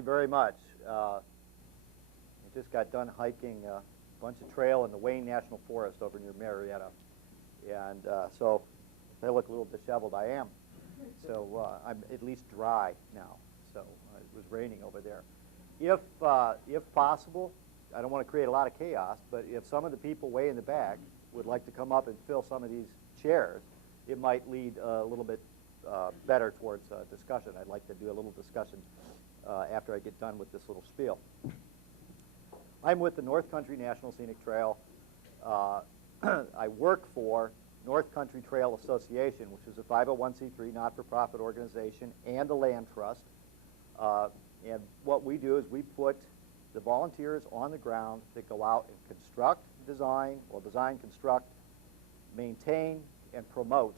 you very much. I just got done hiking a bunch of trail in the Wayne National Forest over near Marietta. And so if I look a little disheveled, I am. So I'm at least dry now. So it was raining over there. If possible, I don't want to create a lot of chaos, but if some of the people way in the back would like to come up and fill some of these chairs, it might lead a little bit better towards discussion. I'd like to do a little discussion after I get done with this little spiel. I'm with the North Country National Scenic Trail. I work for North Country Trail Association, which is a 501c3 not-for-profit organization and a land trust. And what we do is we put the volunteers on the ground that go out and construct, design, construct, maintain, and promote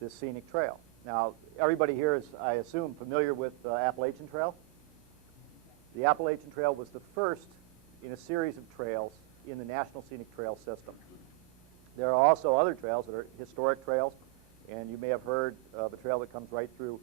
this scenic trail. Now, everybody here is, I assume, familiar with Appalachian Trail. The Appalachian Trail was the first in a series of trails in the National Scenic Trail system. There are also other trails that are historic trails, and you may have heard of a trail that comes right through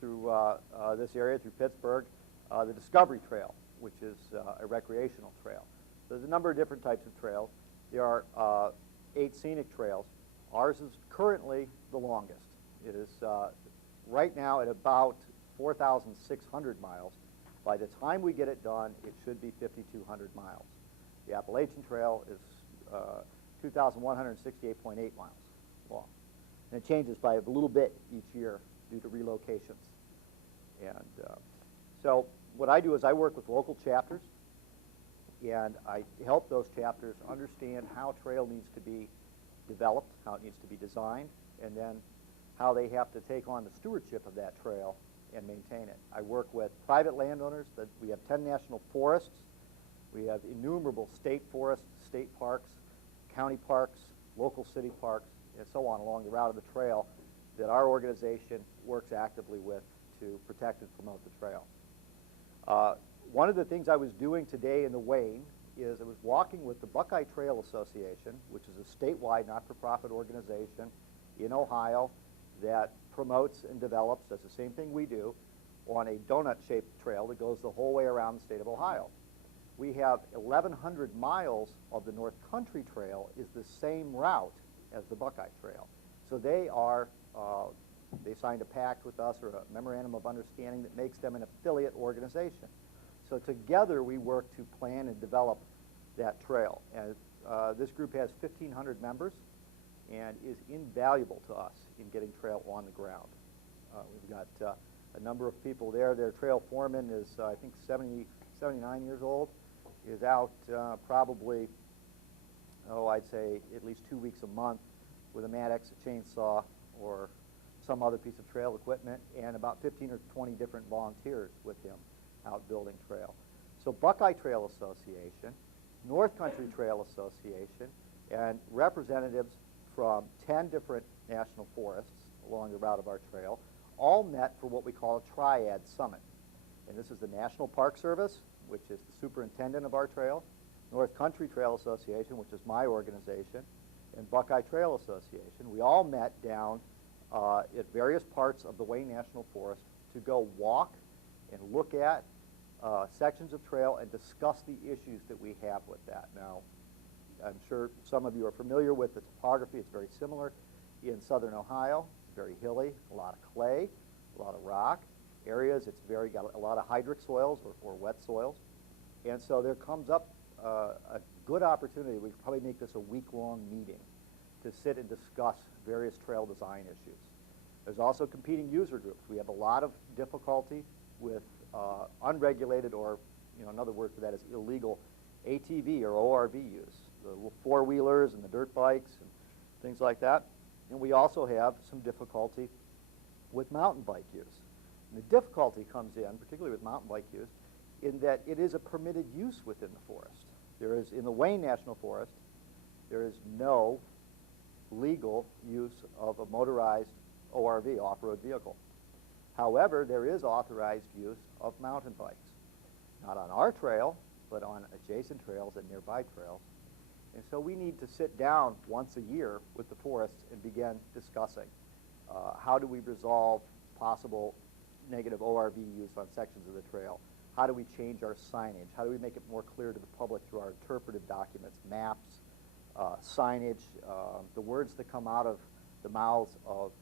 this area, through Pittsburgh, the Discovery Trail, which is a recreational trail. There's a number of different types of trails. There are 8 scenic trails. Ours is currently the longest. It is right now at about 4,600 miles. By the time we get it done, it should be 5,200 miles. The Appalachian Trail is 2,168.8 miles long. And it changes by a little bit each year due to relocations. And so what I do is I work with local chapters, and I help those chapters understand how trail needs to be developed, how it needs to be designed, and then how they have to take on the stewardship of that trail and maintain it. I work with private landowners. We have 10 national forests. We have innumerable state forests, state parks, county parks, local city parks, and so on along the route of the trail that our organization works actively with to protect and promote the trail. One of the things I was doing today in the Wayne is I was walking with the Buckeye Trail Association, which is a statewide not-for-profit organization in Ohio that promotes and develops, that's the same thing we do, on a donut-shaped trail that goes the whole way around the state of Ohio. We have 1,100 miles of the North Country Trail is the same route as the Buckeye Trail. So they signed a pact with us, or a memorandum of understanding that makes them an affiliate organization. So together we work to plan and develop that trail. And this group has 1,500 members and is invaluable to us in getting trail on the ground. We've got a number of people there. Their trail foreman is, I think, 79 years old, is out probably, I'd say at least 2 weeks a month with a Maddox, a chainsaw, or some other piece of trail equipment, and about 15 or 20 different volunteers with him out building trail. So Buckeye Trail Association, North Country Trail Association, and representatives from 10 different national forests along the route of our trail all met for what we call a triad summit. And this is the National Park Service, which is the superintendent of our trail, North Country Trail Association, which is my organization, and Buckeye Trail Association. We all met down at various parts of the Wayne National Forest to go walk and look at sections of trail and discuss the issues that we have with that. Now, I'm sure some of you are familiar with the topography. It's very similar in southern Ohio. It's very hilly, a lot of clay, a lot of rock areas. It's got a lot of hydric soils or wet soils. And so there comes up a good opportunity. We could probably make this a week-long meeting to sit and discuss various trail design issues. There's also competing user groups. We have a lot of difficulty with unregulated, or another word for that is illegal, ATV or ORV use, the little four-wheelers and the dirt bikes and things like that. And we also have some difficulty with mountain bike use. And the difficulty comes in, particularly with mountain bike use, in that it is a permitted use within the forest. There is, in the Wayne National Forest, there is no legal use of a motorized ORV, off-road vehicle. However, there is authorized use of mountain bikes, not on our trail, but on adjacent trails and nearby trails. And so we need to sit down once a year with the forests and begin discussing how do we resolve possible negative ORV use on sections of the trail? How do we change our signage? How do we make it more clear to the public through our interpretive documents, maps, signage, the words that come out of the mouths of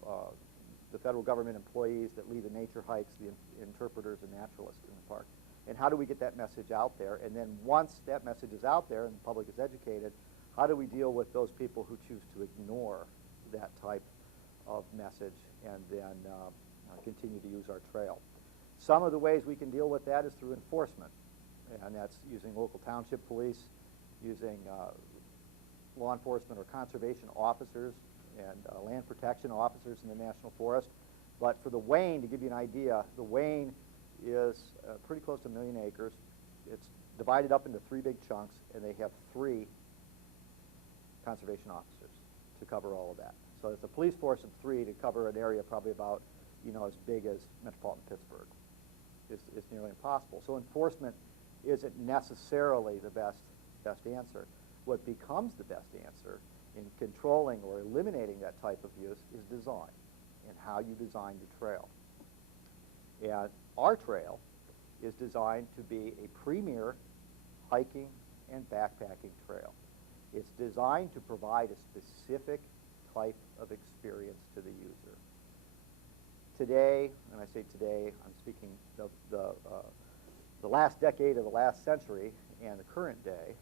the federal government employees that lead the nature hikes, the interpreters and naturalists in the park? And how do we get that message out there? And then once that message is out there and the public is educated, how do we deal with those people who choose to ignore that type of message and then continue to use our trail? Some of the ways we can deal with that is through enforcement, and that's using local township police, using law enforcement or conservation officers and land protection officers in the National Forest. But for the Wayne, to give you an idea, the Wayne is pretty close to 1 million acres. It's divided up into 3 big chunks, and they have 3 conservation officers to cover all of that. So it's a police force of 3 to cover an area probably about, as big as metropolitan Pittsburgh. It's nearly impossible. So enforcement isn't necessarily the best answer. What becomes the best answer in controlling or eliminating that type of use is design and how you design your trail. And our trail is designed to be a premier hiking and backpacking trail. It's designed to provide a specific type of experience to the user. Today, and I say today, I'm speaking of the last decade of the last century and the current day,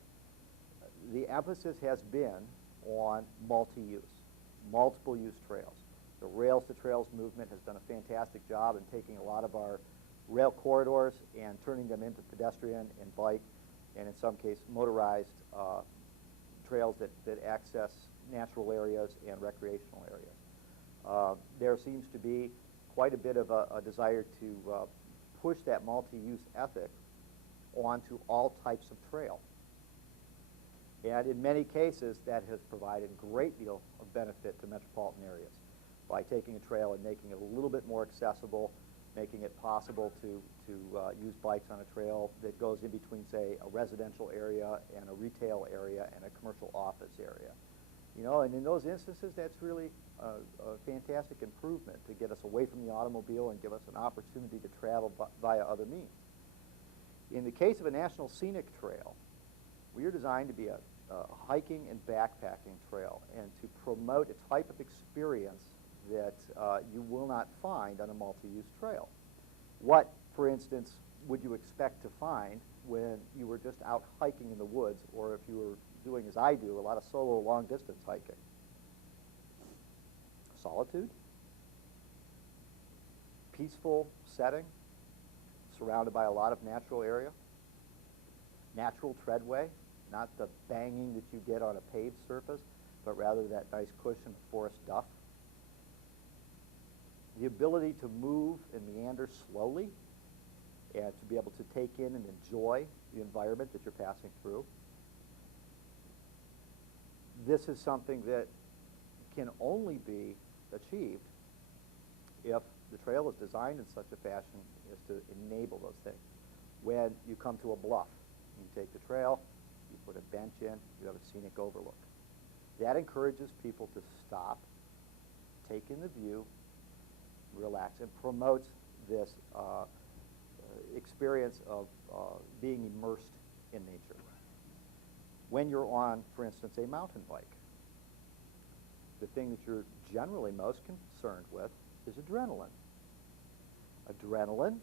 the emphasis has been on multi-use, multiple use trails. The Rails to Trails movement has done a fantastic job in taking a lot of our rail corridors and turning them into pedestrian and bike, and in some case motorized trails that access natural areas and recreational areas. There seems to be quite a bit of a desire to push that multi-use ethic onto all types of trail. And in many cases, that has provided a great deal of benefit to metropolitan areas by taking a trail and making it a little bit more accessible, making it possible to use bikes on a trail that goes in between, say, a residential area and a retail area and a commercial office area. And in those instances, that's really a fantastic improvement to get us away from the automobile and give us an opportunity to travel via other means. In the case of a National Scenic Trail, we are designed to be a hiking and backpacking trail and to promote a type of experience that you will not find on a multi-use trail. What, for instance, would you expect to find when you were just out hiking in the woods, or if you were doing, as I do, a lot of solo long-distance hiking? Solitude, peaceful setting, surrounded by a lot of natural area, natural treadway, not the banging that you get on a paved surface, but rather that nice cushion of forest duff. The ability to move and meander slowly and to be able to take in and enjoy the environment that you're passing through. This is something that can only be achieved if the trail is designed in such a fashion as to enable those things. When you come to a bluff, you take the trail, you put a bench in, you have a scenic overlook. That encourages people to stop, take in the view, relax, and promotes this experience of being immersed in nature. When you're on, for instance, a mountain bike, the thing that you're generally most concerned with is adrenaline. Adrenaline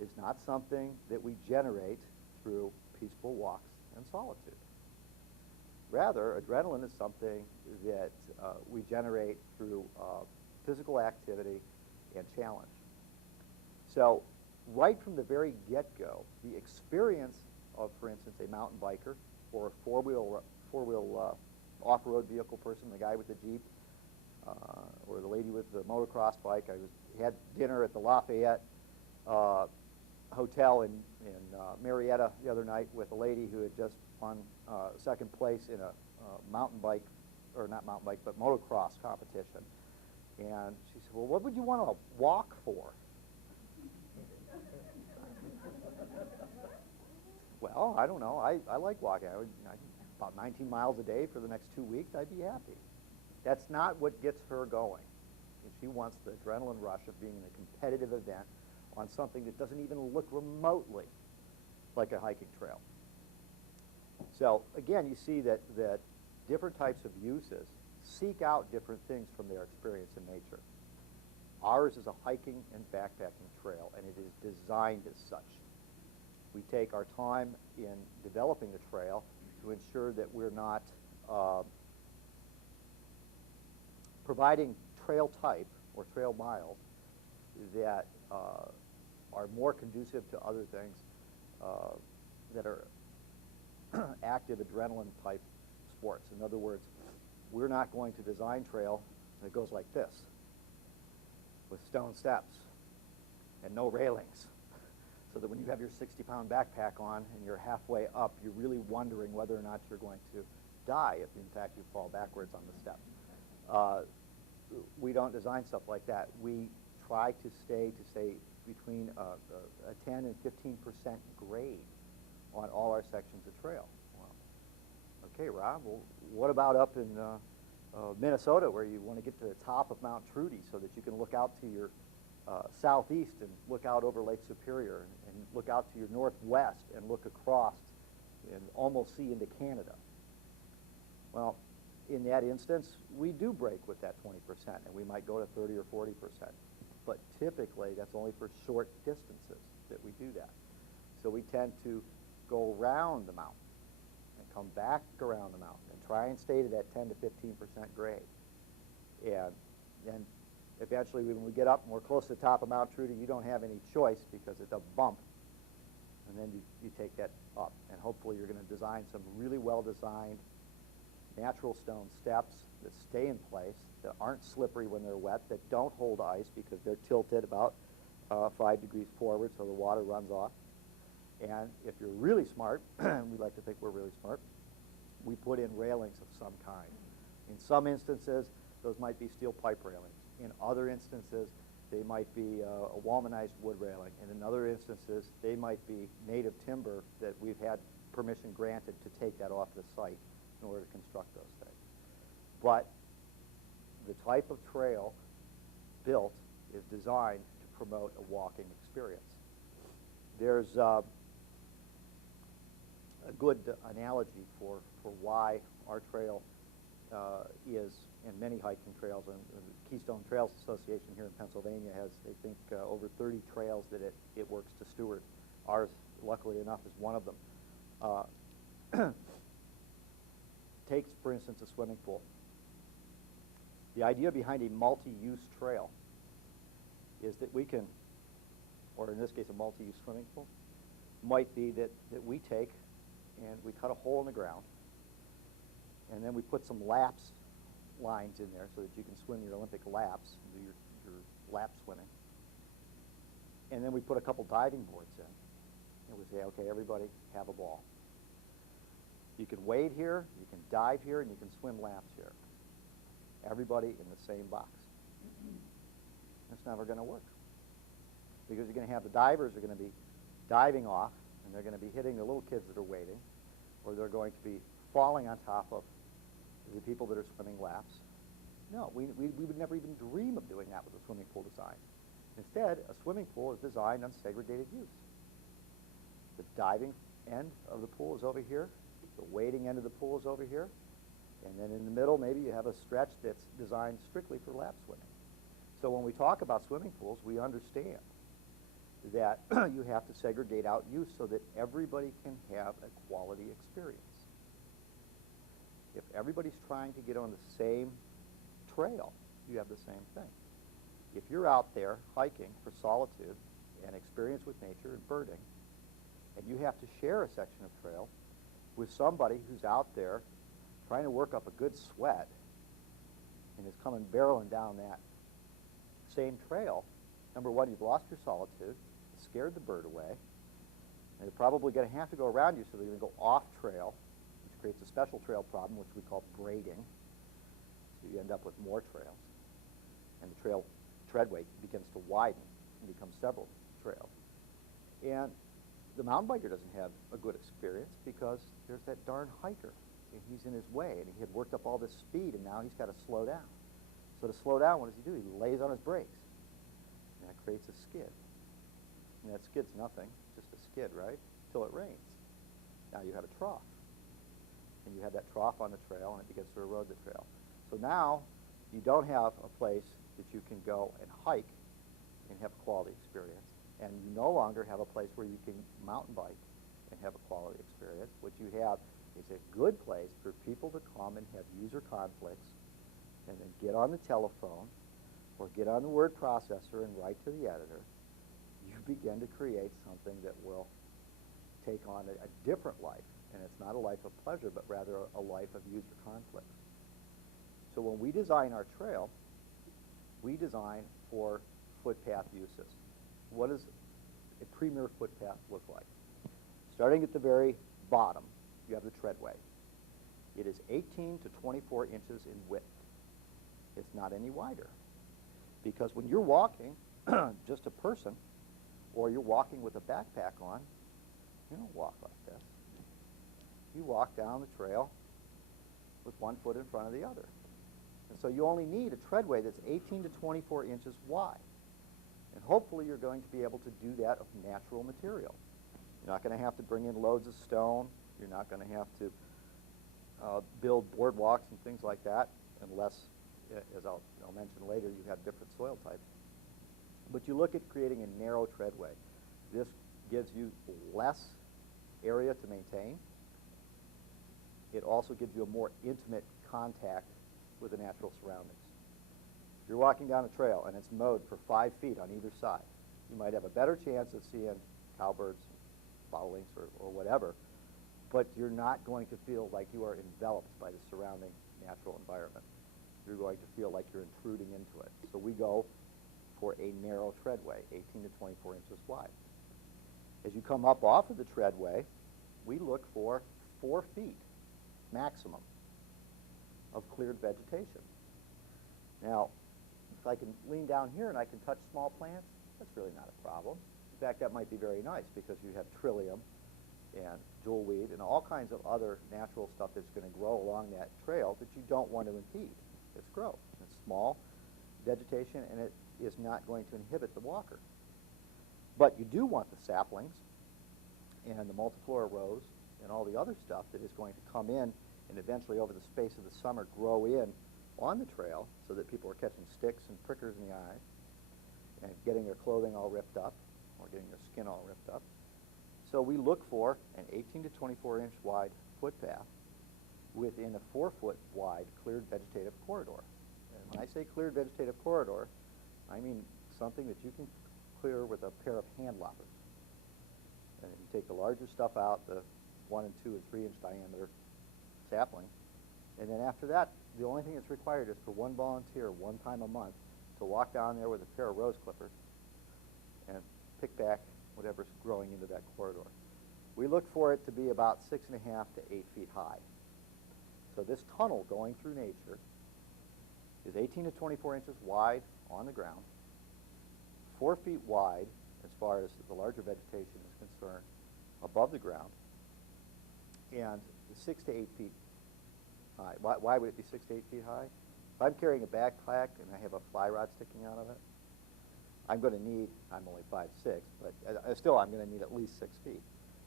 is not something that we generate through peaceful walks and solitude. Rather, adrenaline is something that we generate through physical activity and challenge. So right from the very get-go, the experience of, for instance, a mountain biker or a four-wheel off-road vehicle person, the guy with the Jeep, or the lady with the motocross bike. I had dinner at the Lafayette Hotel in Marietta the other night with a lady who had just won second place in a mountain bike, or not mountain bike, but motocross competition. And she said, well, what would you want to walk for? Well, I don't know. I like walking. About 19 miles a day for the next 2 weeks, I'd be happy. That's not what gets her going. She wants the adrenaline rush of being in a competitive event on something that doesn't even look remotely like a hiking trail. So again, you see that different types of uses seek out different things from their experience in nature. Ours is a hiking and backpacking trail, and it is designed as such. We take our time in developing the trail to ensure that we're not providing trail type or trail miles that are more conducive to other things that are active adrenaline type sports. In other words, we're not going to design trail that goes like this with stone steps and no railings, so that when you have your 60-pound backpack on and you're halfway up, you're really wondering whether or not you're going to die if, in fact, you fall backwards on the steps. We don't design stuff like that. We try to stay between a 10 and 15% grade on all our sections of trail. Well, okay, Rob, well, what about up in Minnesota, where you want to get to the top of Mount Trudy so that you can look out to your southeast and look out over Lake Superior and look out to your northwest and look across and almost see into Canada? Well, in that instance, we do break with that 20%, and we might go to 30 or 40%. But typically, that's only for short distances that we do that. So we tend to go around the mountain and come back around the mountain and try and stay to that 10 to 15% grade. And then eventually, when we get up and we're close to the top of Mount Trudy, you don't have any choice because it's a bump. And then you take that up. And hopefully, you're going to design some really well-designed natural stone steps that stay in place, that aren't slippery when they're wet, that don't hold ice because they're tilted about 5 degrees forward so the water runs off. And if you're really smart, we like to think we're really smart, we put in railings of some kind. In some instances, those might be steel pipe railings. In other instances, they might be a walmanized wood railing. And in other instances, they might be native timber that we've had permission granted to take that off the site in order to construct those things. But the type of trail built is designed to promote a walking experience. There's a good analogy for why our trail is, and many hiking trails, and the Keystone Trails Association here in Pennsylvania has, I think, over 30 trails that it works to steward. Ours, luckily enough, is one of them. Takes, for instance, a swimming pool. The idea behind a multi-use trail is that we can, or in this case a multi-use swimming pool, might be that we take and we cut a hole in the ground, and then we put some laps lines in there so that you can swim your Olympic laps, do your lap swimming. And then we put a couple diving boards in, and we say, okay, everybody have a ball. You can wade here, you can dive here, and you can swim laps here. Everybody in the same box. That's never going to work. Because you're going to have the divers are going to be diving off, and they're going to be hitting the little kids that are wading, or they're going to be falling on top of the people that are swimming laps. No, we would never even dream of doing that with a swimming pool design. Instead, a swimming pool is designed on segregated use. The diving end of the pool is over here. The wading end of the pool is over here. And then in the middle, maybe you have a stretch that's designed strictly for lap swimming. So when we talk about swimming pools, we understand that you have to segregate out use so that everybody can have a quality experience. If everybody's trying to get on the same trail, you have the same thing. If you're out there hiking for solitude and experience with nature and birding, and you have to share a section of trail with somebody who's out there trying to work up a good sweat and is coming barreling down that same trail, number one, you've lost your solitude, scared the bird away, and you're probably going to have to go around you, so they're going to go off trail, which creates a special trail problem, which we call braiding. So you end up with more trails, and the trail treadway begins to widen and become several trails. And the mountain biker doesn't have a good experience because there's that darn hiker, and he's in his way, and he had worked up all this speed, and now he's got to slow down. So to slow down, what does he do? He lays on his brakes, and that creates a skid. And that skid's nothing, just a skid, right? Till it rains. Now you have a trough. And you have that trough on the trail, and it begins to erode the trail. So now you don't have a place that you can go and hike and have a quality experience. And you no longer have a place where you can mountain bike and have a quality experience. What you have is a good place for people to come and have user conflicts and then get on the telephone or get on the word processor and write to the editor. You begin to create something that will take on a different life. And it's not a life of pleasure, but rather a life of user conflicts. So when we design our trail, we design for footpath uses. What does a premier footpath look like? Starting at the very bottom, you have the treadway. It is 18 to 24 inches in width. It's not any wider. Because when you're walking, just a person, or you're walking with a backpack on, you don't walk like this. You walk down the trail with one foot in front of the other. And so you only need a treadway that's 18 to 24 inches wide. And hopefully you're going to be able to do that of natural material. You're not going to have to bring in loads of stone. You're not going to have to build boardwalks and things like that, unless, as I'll mention later, you have different soil types. But you look at creating a narrow treadway. This gives you less area to maintain. It also gives you a more intimate contact with the natural surroundings. If you're walking down a trail and it's mowed for 5 feet on either side, you might have a better chance of seeing cowbirds, bobolinks, or whatever, but you're not going to feel like you are enveloped by the surrounding natural environment. You're going to feel like you're intruding into it. So we go for a narrow treadway, 18 to 24 inches wide. As you come up off of the treadway, we look for 4 feet maximum of cleared vegetation. Now, if I can lean down here and I can touch small plants, that's really not a problem. In fact, that might be very nice because you have trillium and jewelweed and all kinds of other natural stuff that's going to grow along that trail that you don't want to impede its growth. It's small vegetation, and it is not going to inhibit the walker. But you do want the saplings and the multiflora rose and all the other stuff that is going to come in and eventually over the space of the summer grow in on the trail so that people are catching sticks and prickers in the eyes and getting their clothing all ripped up or getting their skin all ripped up. So we look for an 18 to 24 inch wide footpath within a 4 foot wide cleared vegetative corridor. And when I say cleared vegetative corridor, I mean something that you can clear with a pair of hand loppers. And you take the larger stuff out, the 1 and 2 and 3 inch diameter sapling, and then after that, the only thing that's required is for one volunteer, one time a month, to walk down there with a pair of rose clippers and pick back whatever's growing into that corridor. We look for it to be about 6.5 to 8 feet high. So this tunnel going through nature is 18 to 24 inches wide on the ground, 4 feet wide as far as the larger vegetation is concerned above the ground, and 6 to 8 feet high. Why would it be 6 to 8 feet high? If I'm carrying a backpack and I have a fly rod sticking out of it, I'm going to need, I'm only 5'6", but still I'm going to need at least 6 feet.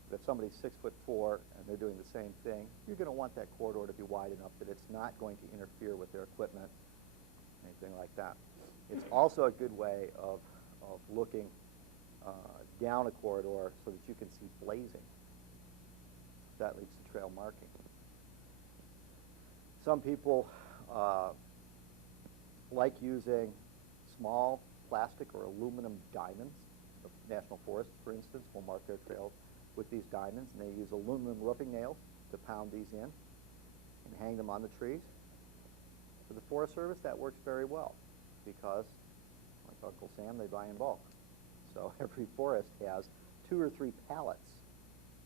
But if somebody's 6'4" and they're doing the same thing, you're going to want that corridor to be wide enough that it's not going to interfere with their equipment, anything like that. It's also a good way of looking down a corridor so that you can see blazing. That leads to trail marking. Some people like using small plastic or aluminum diamonds. The National Forest, for instance, will mark their trails with these diamonds, and they use aluminum roofing nails to pound these in and hang them on the trees. For the Forest Service, that works very well because, like Uncle Sam, they buy in bulk. So every forest has 2 or 3 pallets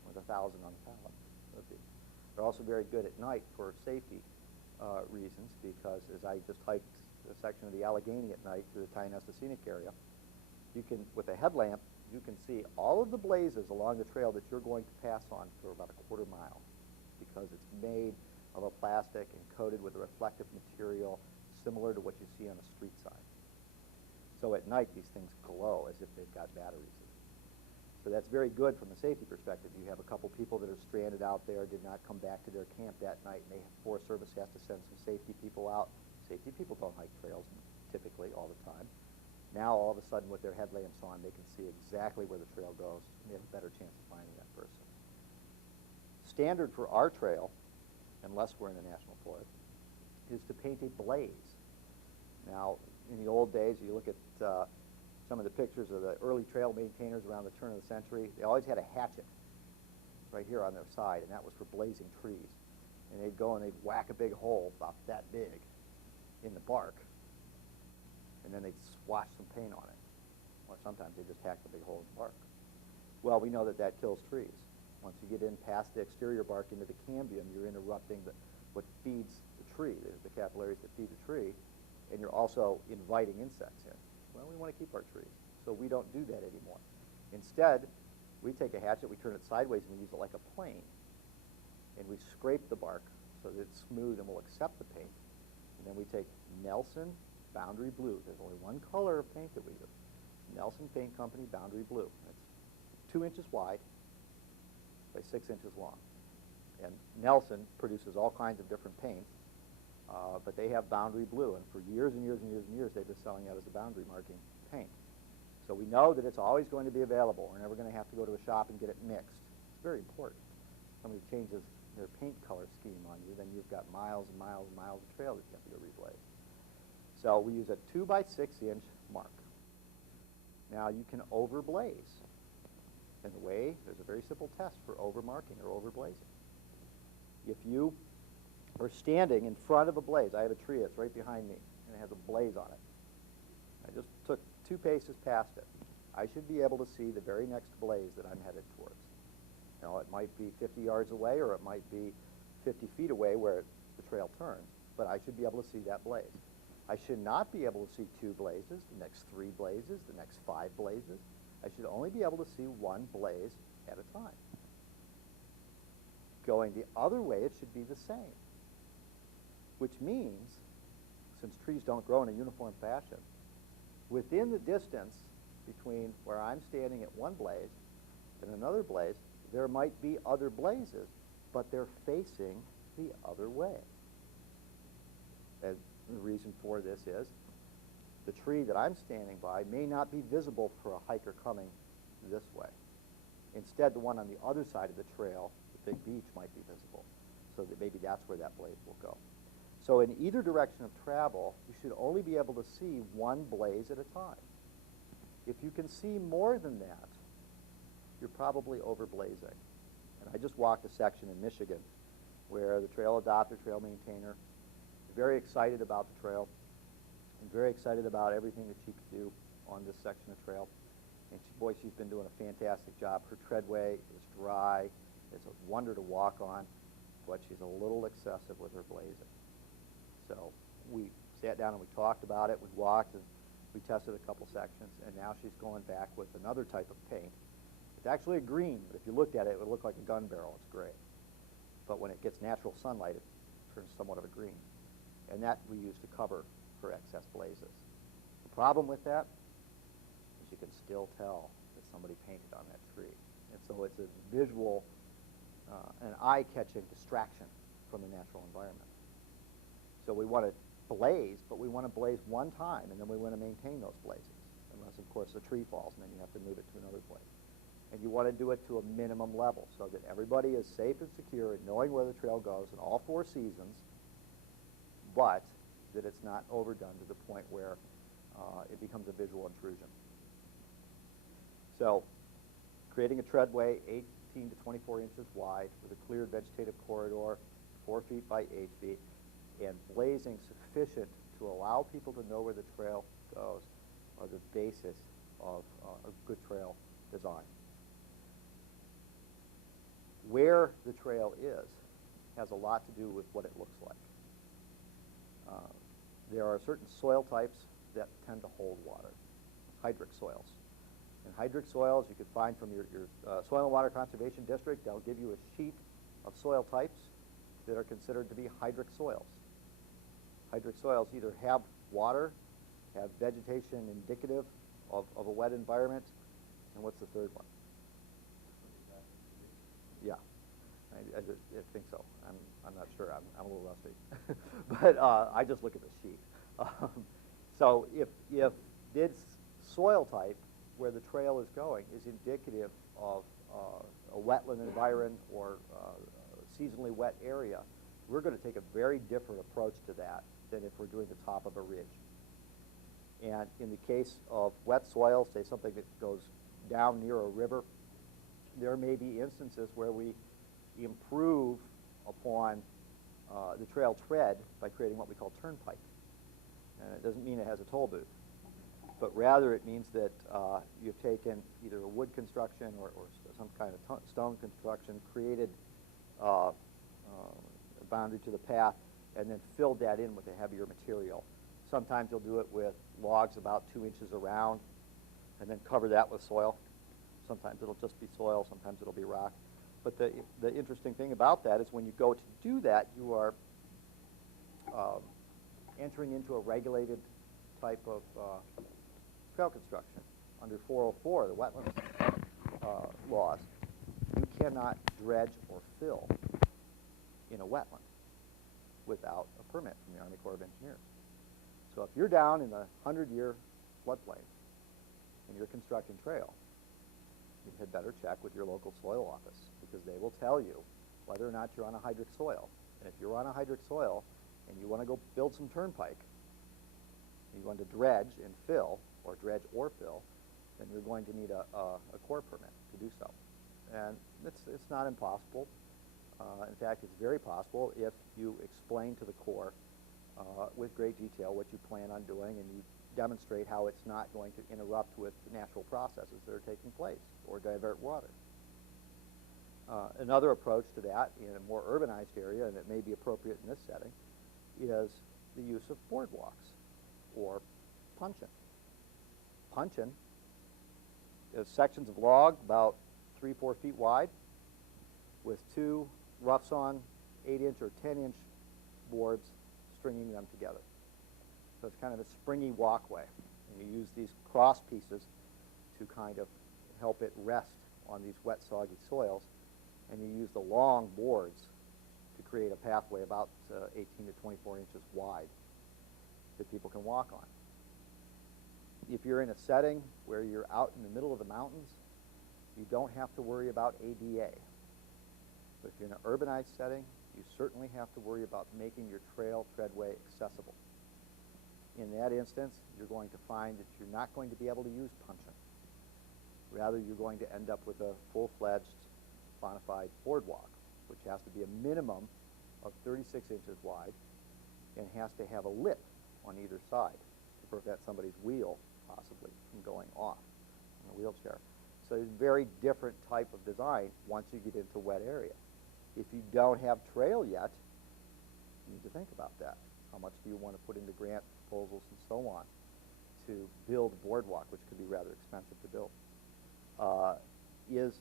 with 1,000 on the pallet. They're also very good at night for safety reasons because as I just hiked a section of the Allegheny at night through the Tionesta Scenic area, you can, with a headlamp, you can see all of the blazes along the trail that you're going to pass on for about a quarter mile because it's made of a plastic and coated with a reflective material similar to what you see on a street sign. So at night, these things glow as if they've got batteries in them. So that's very good from a safety perspective. You have a couple people that are stranded out there, did not come back to their camp that night, and Forest Service has to send some safety people out. Safety people don't hike trails typically all the time. Now all of a sudden with their headlamps on, they can see exactly where the trail goes, and they have a better chance of finding that person. Standard for our trail, unless we're in the national forest, is to paint a blaze. Now, in the old days, you look at some of the pictures of the early trail maintainers around the turn of the century, they always had a hatchet right here on their side, and that was for blazing trees. And they'd go and they'd whack a big hole about that big in the bark, and then they'd swash some paint on it. Or sometimes they just hack a big hole in the bark. Well, we know that that kills trees. Once you get in past the exterior bark into the cambium, you're interrupting what feeds the tree, the capillaries that feed the tree, and you're also inviting insects in. Well, we want to keep our trees, so we don't do that anymore. Instead, we take a hatchet, we turn it sideways, and we use it like a plane, and we scrape the bark so that it's smooth and will accept the paint. And then we take Nelson Boundary Blue. There's only one color of paint that we use. Nelson Paint Company Boundary Blue. It's 2 inches wide by 6 inches long. And Nelson produces all kinds of different paints, but they have Boundary Blue, and for years and years and years and years they've been selling that as a boundary marking paint. So we know that it's always going to be available. We're never going to have to go to a shop and get it mixed. It's very important. Somebody changes their paint color scheme on you, then you've got miles and miles and miles of trail that you have to go reblaze. So we use a 2 by 6 inch mark. Now you can overblaze. And there's a very simple test for overmarking or overblazing. If you are standing in front of a blaze, I have a tree that's right behind me, and it has a blaze on it. I just took 2 paces past it. I should be able to see the very next blaze that I'm headed towards. Now, it might be 50 yards away, or it might be 50 feet away where the trail turns, but I should be able to see that blaze. I should not be able to see 2 blazes, the next 3 blazes, the next 5 blazes. I should only be able to see 1 blaze at a time. Going the other way, it should be the same, which means, since trees don't grow in a uniform fashion, within the distance between where I'm standing at one blaze and another blaze, there might be other blazes, but they're facing the other way. And the reason for this is the tree that I'm standing by may not be visible for a hiker coming this way. Instead, the one on the other side of the trail, the big beech, might be visible, so that maybe that's where that blaze will go. So in either direction of travel, you should only be able to see 1 blaze at a time. If you can see more than that, you're probably overblazing. And I just walked a section in Michigan where the trail adopter, trail maintainer, is very excited about the trail and very excited about everything that she could do on this section of trail. And boy, she's been doing a fantastic job. Her treadway is dry. It's a wonder to walk on, but she's a little excessive with her blazing. So we sat down and we talked about it. We walked and we tested a couple sections, and now she's going back with another type of paint. It's actually a green, but if you looked at it, it would look like a gun barrel. It's gray. But when it gets natural sunlight, it turns somewhat of a green. And that we use to cover for excess blazes. The problem with that is you can still tell that somebody painted on that tree. And so it's a visual, an eye-catching distraction from the natural environment. So we want to blaze, but we want to blaze 1 time, and then we want to maintain those blazes, unless, of course, a tree falls, and then you have to move it to another place. And you want to do it to a minimum level so that everybody is safe and secure in knowing where the trail goes in all 4 seasons, but that it's not overdone to the point where it becomes a visual intrusion. So creating a treadway 18 to 24 inches wide with a cleared vegetative corridor, 4 feet by 8 feet, and blazing sufficient to allow people to know where the trail goes are the basis of a good trail design. Where the trail is has a lot to do with what it looks like. There are certain soil types that tend to hold water, hydric soils. And hydric soils you can find from your Soil and Water Conservation District. They'll give you a sheet of soil types that are considered to be hydric soils. Hydric soils either have water, have vegetation indicative of a wet environment, and what's the third one? Yeah, I think so. I'm not sure. I'm a little rusty, but I just look at the sheet. So if this soil type where the trail is going is indicative of a wetland environment or seasonally wet area, we're going to take a very different approach to that than if we're doing the top of a ridge. And in the case of wet soil, say something that goes down near a river, there may be instances where we improve upon the trail tread by creating what we call turnpike. And it doesn't mean it has a toll booth, but rather it means that you've taken either a wood construction or some kind of stone construction, created a boundary to the path, and then filled that in with a heavier material. Sometimes you'll do it with logs about 2 inches around and then cover that with soil. Sometimes it'll just be soil, sometimes it'll be rock. But the interesting thing about that is when you go to do that, you are entering into a regulated type of trail construction. Under 404, the wetlands laws, you cannot dredge or fill in a wetland without a permit from the Army Corps of Engineers. So if you're down in the 100-year floodplain and you're constructing trail, you had better check with your local soil office, because they will tell you whether or not you're on a hydric soil. And if you're on a hydric soil and you want to go build some turnpike, you want to dredge and fill, or dredge or fill, then you're going to need a Corps permit to do so. And it's not impossible. In fact, it's very possible if you explain to the Corps with great detail what you plan on doing, and you demonstrate how it's not going to interrupt with natural processes that are taking place or divert water. Another approach to that in a more urbanized area, and it may be appropriate in this setting, is the use of boardwalks or puncheon. Puncheon is sections of log about 3-4 feet wide with 2 rough-sawn 8-inch or 10-inch boards stringing them together. So it's kind of a springy walkway, and you use these cross pieces to kind of help it rest on these wet, soggy soils, and you use the long boards to create a pathway about 18 to 24 inches wide that people can walk on. If you're in a setting where you're out in the middle of the mountains, you don't have to worry about ADA. But if you're in an urbanized setting, you certainly have to worry about making your trail treadway accessible. In that instance, you're going to find that you're not going to be able to use puncheon. Rather, you're going to end up with a full-fledged bona fide boardwalk, which has to be a minimum of 36 inches wide and has to have a lip on either side to prevent somebody's wheel, possibly, from going off in a wheelchair. So it's a very different type of design once you get into wet area. If you don't have trail yet, you need to think about that. How much do you want to put into grant proposals and so on to build a boardwalk, which could be rather expensive to build? Is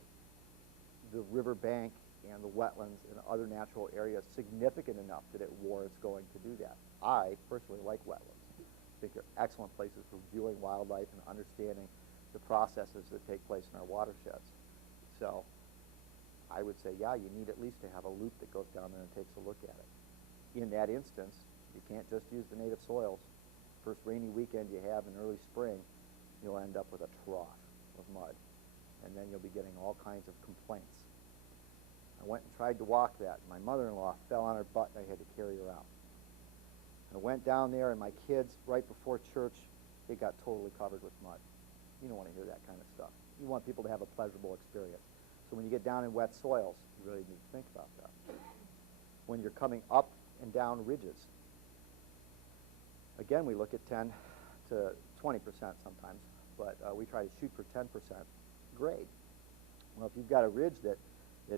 the river bank and the wetlands and other natural areas significant enough that it warrants going to do that? I personally like wetlands. I think they're excellent places for viewing wildlife and understanding the processes that take place in our watersheds. So I would say, yeah, you need at least to have a loop that goes down there and takes a look at it. In that instance, you can't just use the native soils. First rainy weekend you have in early spring, you'll end up with a trough of mud, and then you'll be getting all kinds of complaints. I went and tried to walk that. My mother-in-law fell on her butt and I had to carry her out. I went down there, and my kids, right before church, they got totally covered with mud. You don't want to hear that kind of stuff. You want people to have a pleasurable experience. So when you get down in wet soils, you really need to think about that. When you're coming up and down ridges, again, we look at 10 to 20% sometimes, but we try to shoot for 10% grade. Well, if you've got a ridge that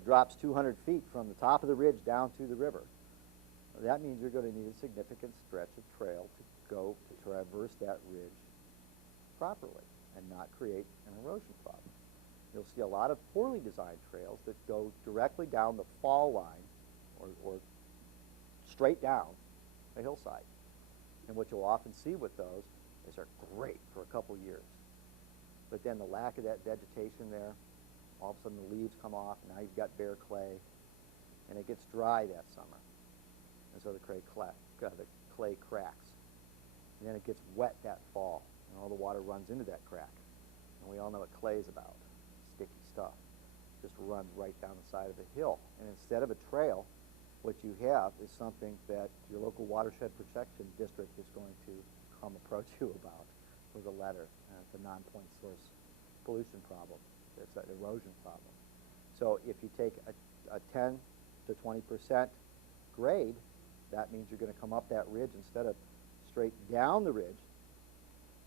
drops 200 feet from the top of the ridge down to the river, that means you're going to need a significant stretch of trail to go to traverse that ridge properly and not create an erosion problem. You'll see a lot of poorly designed trails that go directly down the fall line or straight down a hillside. And what you'll often see with those is they're great for a couple years. But then the lack of that vegetation there all of a sudden the leaves come off, and now you've got bare clay, and it gets dry that summer. And so the clay cracks. And then it gets wet that fall, and all the water runs into that crack. And we all know what clay is about, sticky stuff. Just runs right down the side of a hill. And instead of a trail, what you have is something that your local watershed protection district is going to come approach you about with a letter. And it's a non-point source pollution problem. It's an erosion problem. So if you take a 10 to 20% grade, that means you're going to come up that ridge instead of straight down the ridge,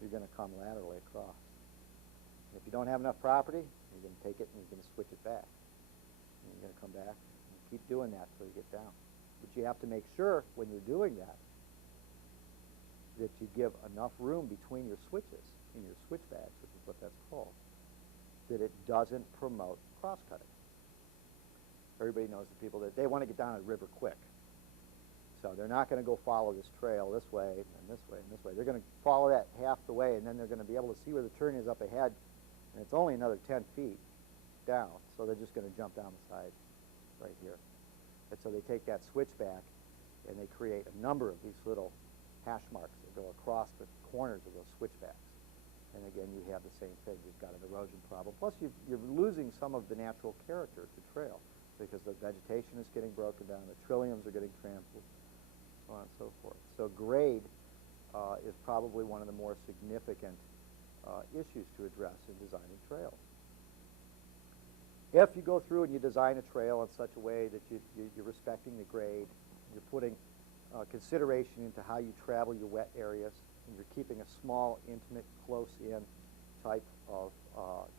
you're going to come laterally across. And if you don't have enough property, you're going to take it and you're going to switch it back. And you're going to come back and keep doing that until you get down. But you have to make sure when you're doing that that you give enough room between your switches in your switch bags, which is what that's called, that it doesn't promote cross-cutting. Everybody knows the people that they want to get down a river quick. So they're not going to go follow this trail this way and this way and this way. They're going to follow that half the way, and then they're going to be able to see where the turn is up ahead, and it's only another 10 feet down. So they're just going to jump down the side right here. And so they take that switch back, and they create a number of these little hash marks that go across the corners of those switchbacks. And again, you have the same thing. You've got an erosion problem. Plus, you're losing some of the natural character to trail because the vegetation is getting broken down, the trilliums are getting trampled, so on and so forth. So grade is probably one of the more significant issues to address in designing trails. If you go through and you design a trail in such a way that you're respecting the grade, you're putting consideration into how you travel your wet areas, and you're keeping a small, intimate, close-in type of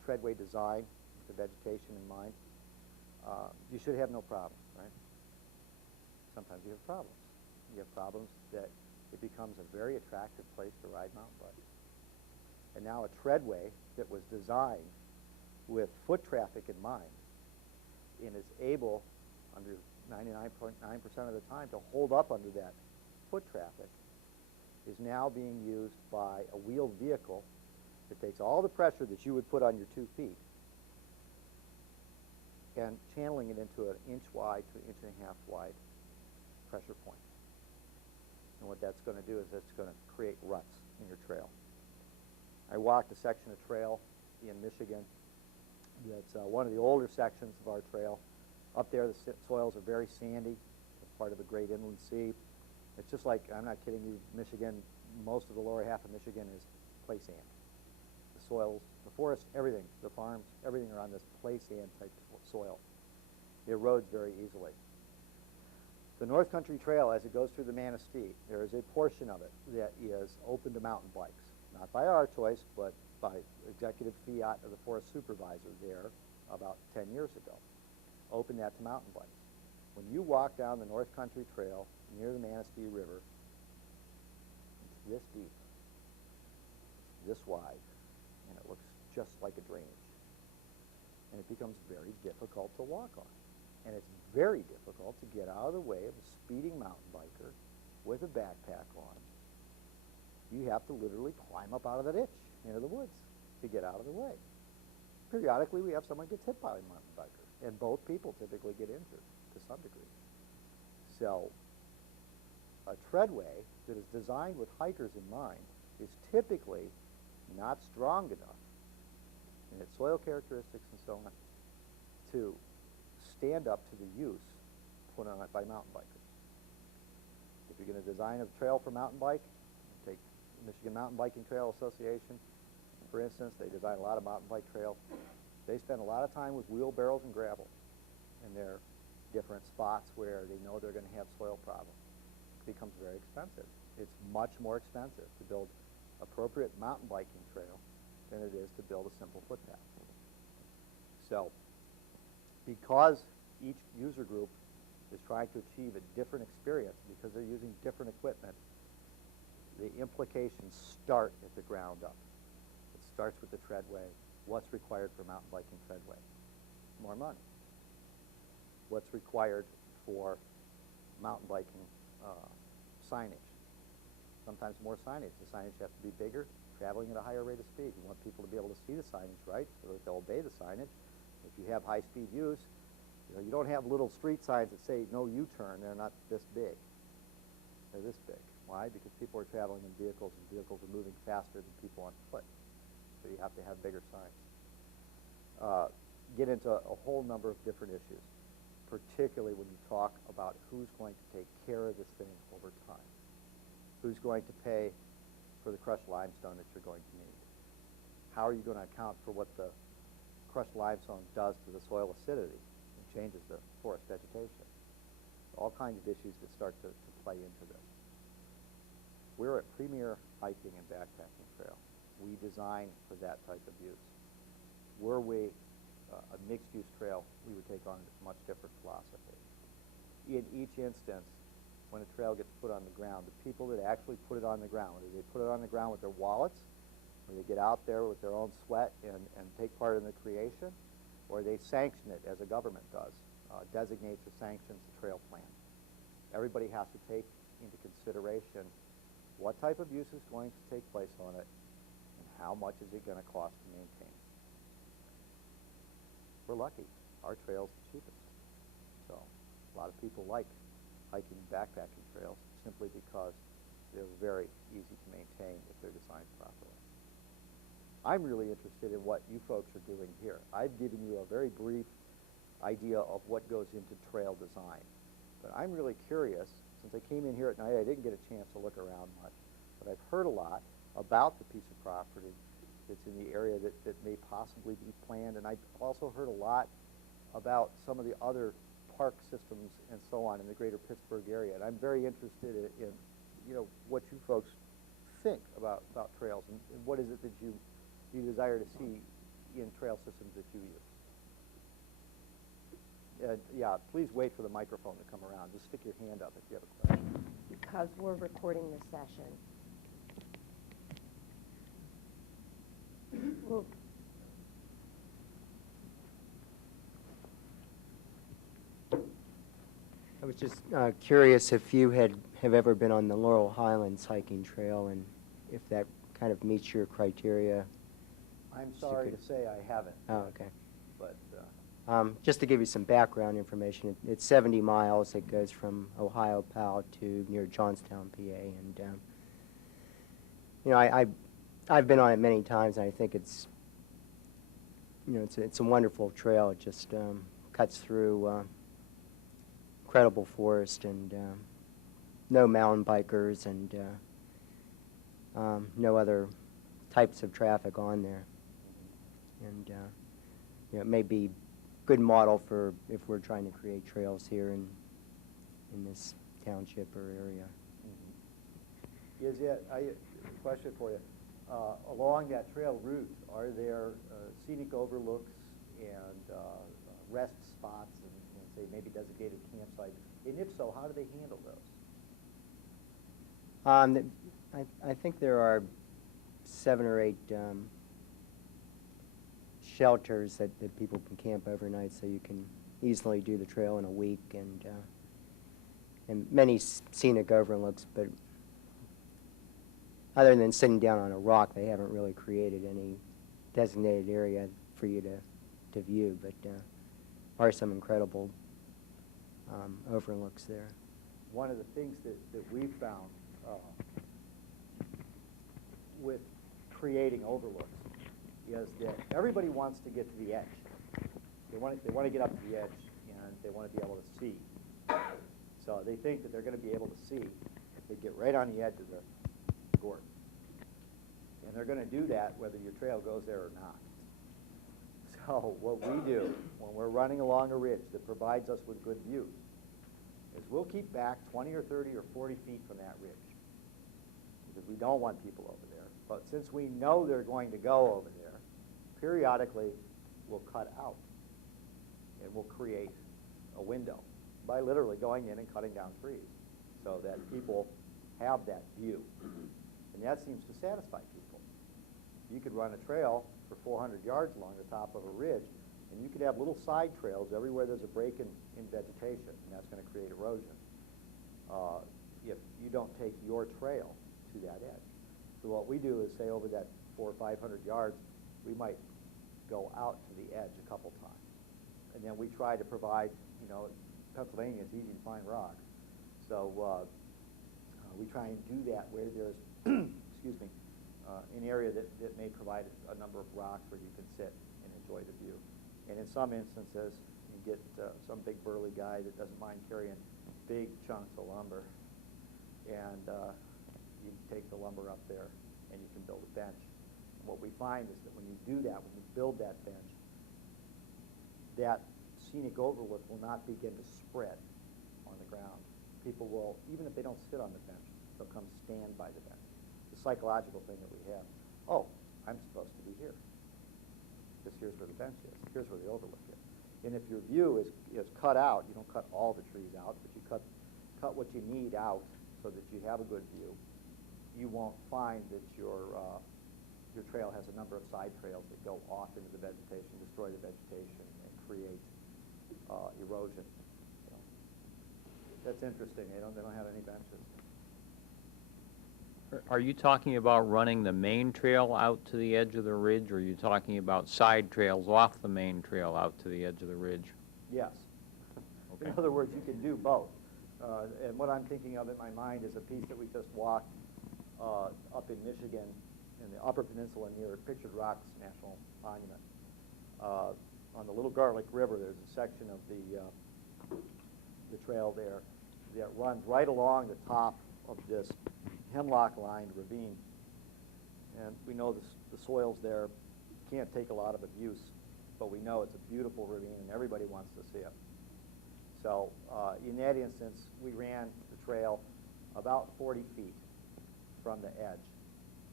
treadway design with the vegetation in mind, you should have no problems, right? Sometimes you have problems. You have problems that it becomes a very attractive place to ride mountain bikes. And now a treadway that was designed with foot traffic in mind and is able, under 99.9% of the time, to hold up under that foot traffic is now being used by a wheeled vehicle that takes all the pressure that you would put on your 2 feet and channeling it into an inch wide to an inch and a half wide pressure point. And what that's going to do is it's going to create ruts in your trail. I walked a section of trail in Michigan that's one of the older sections of our trail. Up there, the soils are very sandy. It's part of a great inland sea. It's just like, I'm not kidding you, Michigan, most of the lower half of Michigan is clay sand. The soils, the forest, everything, the farms, everything are on this clay sand type soil. It erodes very easily. The North Country Trail, as it goes through the Manistee, there is a portion of it that is open to mountain bikes. Not by our choice, but by executive fiat of the forest supervisor there about 10 years ago. Open that to mountain bikes. When you walk down the North Country Trail near the Manistee River, it's this deep, this wide, and it looks just like a drainage. And it becomes very difficult to walk on. And it's very difficult to get out of the way of a speeding mountain biker with a backpack on. You have to literally climb up out of the ditch into the woods to get out of the way. Periodically, we have someone gets hit by a mountain biker, and both people typically get injured to some degree. So a treadway that is designed with hikers in mind is typically not strong enough in its soil characteristics and so on to stand up to the use put on it by mountain bikers. If you're going to design a trail for mountain bike, take the Michigan Mountain Biking Trail Association, for instance. They design a lot of mountain bike trails. They spend a lot of time with wheelbarrows and gravel in their different spots where they know they're going to have soil problems. It becomes very expensive. It's much more expensive to build appropriate mountain biking trail than it is to build a simple footpath. So because each user group is trying to achieve a different experience because they're using different equipment, the implications start at the ground up. It starts with the treadway. What's required for mountain biking treadway? More money. What's required for mountain biking signage? Sometimes more signage. The signage has to be bigger, traveling at a higher rate of speed. You want people to be able to see the signage, right, so that they'll obey the signage. If you have high-speed use, you don't have little street signs that say no U-turn. They're not this big. They're this big. Why? Because people are traveling in vehicles, and vehicles are moving faster than people on foot. So you have to have bigger signs. Get into a whole number of different issues, particularly when you talk about who's going to take care of this thing over time. Who's going to pay for the crushed limestone that you're going to need? How are you going to account for what the crushed limestone does to the soil acidity and changes the forest vegetation? All kinds of issues that start to play into this. We're a premier hiking and backpacking trail. We design for that type of use. Were we a mixed-use trail, we would take on a much different philosophy. In each instance, when a trail gets put on the ground, the people that actually put it on the ground, whether they put it on the ground with their wallets, or they get out there with their own sweat and take part in the creation, or they sanction it as a government does, designates or sanctions the trail plan. Everybody has to take into consideration what type of use is going to take place on it and how much is it going to cost to maintain. We're lucky. Our trail's the cheapest. So a lot of people like hiking and backpacking trails simply because they're very easy to maintain if they're designed properly. I'm really interested in what you folks are doing here. I've given you a very brief idea of what goes into trail design. But I'm really curious, since I came in here at night, I didn't get a chance to look around much, but I've heard a lot about the piece of property that's in the area that may possibly be planned, and I've also heard a lot about some of the other park systems and so on in the greater Pittsburgh area, and I'm very interested in what you folks think about trails and what is it that you desire to see in trail systems that you use. Yeah, please wait for the microphone to come around. Just stick your hand up if you have a question. Because we're recording the session. Well, I was just curious if you have ever been on the Laurel Highlands hiking trail and if that kind of meets your criteria. I'm sorry to say I haven't. Oh, okay. But just to give you some background information, it's 70 miles. It goes from Ohio Powell to near Johnstown, PA, and I've been on it many times, and I think it's it's a wonderful trail. It just cuts through incredible forest and no mountain bikers and no other types of traffic on there. And it may be a good model for if we're trying to create trails here in this township or area. Is it, a question for you, along that trail route, are there scenic overlooks and rest spots and say maybe designated campsites? And if so, how do they handle those? I think there are 7 or 8 shelters that people can camp overnight, so you can easily do the trail in a week, and many scenic overlooks. But other than sitting down on a rock, they haven't really created any designated area for you to view. But are some incredible overlooks there. One of the things that we've found with creating overlooks is that everybody wants to get to the edge. They want to get up to the edge, and they want to be able to see. So they think that they're going to be able to see if they get right on the edge of the gorge. And they're going to do that whether your trail goes there or not. So what we do when we're running along a ridge that provides us with good views is we'll keep back 20 or 30 or 40 feet from that ridge because we don't want people over there. But since we know they're going to go over there, periodically we'll cut out and we'll create a window by literally going in and cutting down trees so that people have that view. And that seems to satisfy people. You could run a trail for 400 yards along the top of a ridge, and you could have little side trails everywhere there's a break in vegetation, and that's going to create erosion if you don't take your trail to that edge. So what we do is say over that 400 or 500 yards, we might go out to the edge a couple times. And then we try to provide, Pennsylvania, it's easy to find rock. So we try and do that where there's, excuse me, an area that may provide a number of rocks where you can sit and enjoy the view. And in some instances, you get some big burly guy that doesn't mind carrying big chunks of lumber, and you take the lumber up there and you can build a bench. And what we find is that when you do that, when you build that bench, that scenic overlook will not begin to spread on the ground. People will, even if they don't sit on the bench, they'll come stand by the bench. The psychological thing that we have, oh, I'm supposed to be here, because here's where the bench is, here's where the overlook is. And if your view is cut out, you don't cut all the trees out, but you cut what you need out so that you have a good view, you won't find that your trail has a number of side trails that go off into the vegetation, destroy the vegetation, and create erosion. So that's interesting. They don't have any benches. Are you talking about running the main trail out to the edge of the ridge, or are you talking about side trails off the main trail out to the edge of the ridge? Yes. Okay. In other words, you can do both. And what I'm thinking of in my mind is a piece that we just walked up in Michigan in the Upper Peninsula near Pictured Rocks National Monument. On the Little Garlic River, there's a section of the trail there that runs right along the top of this hemlock-lined ravine. And we know the soils there can't take a lot of abuse, but we know it's a beautiful ravine and everybody wants to see it. So in that instance, we ran the trail about 40 feet from the edge,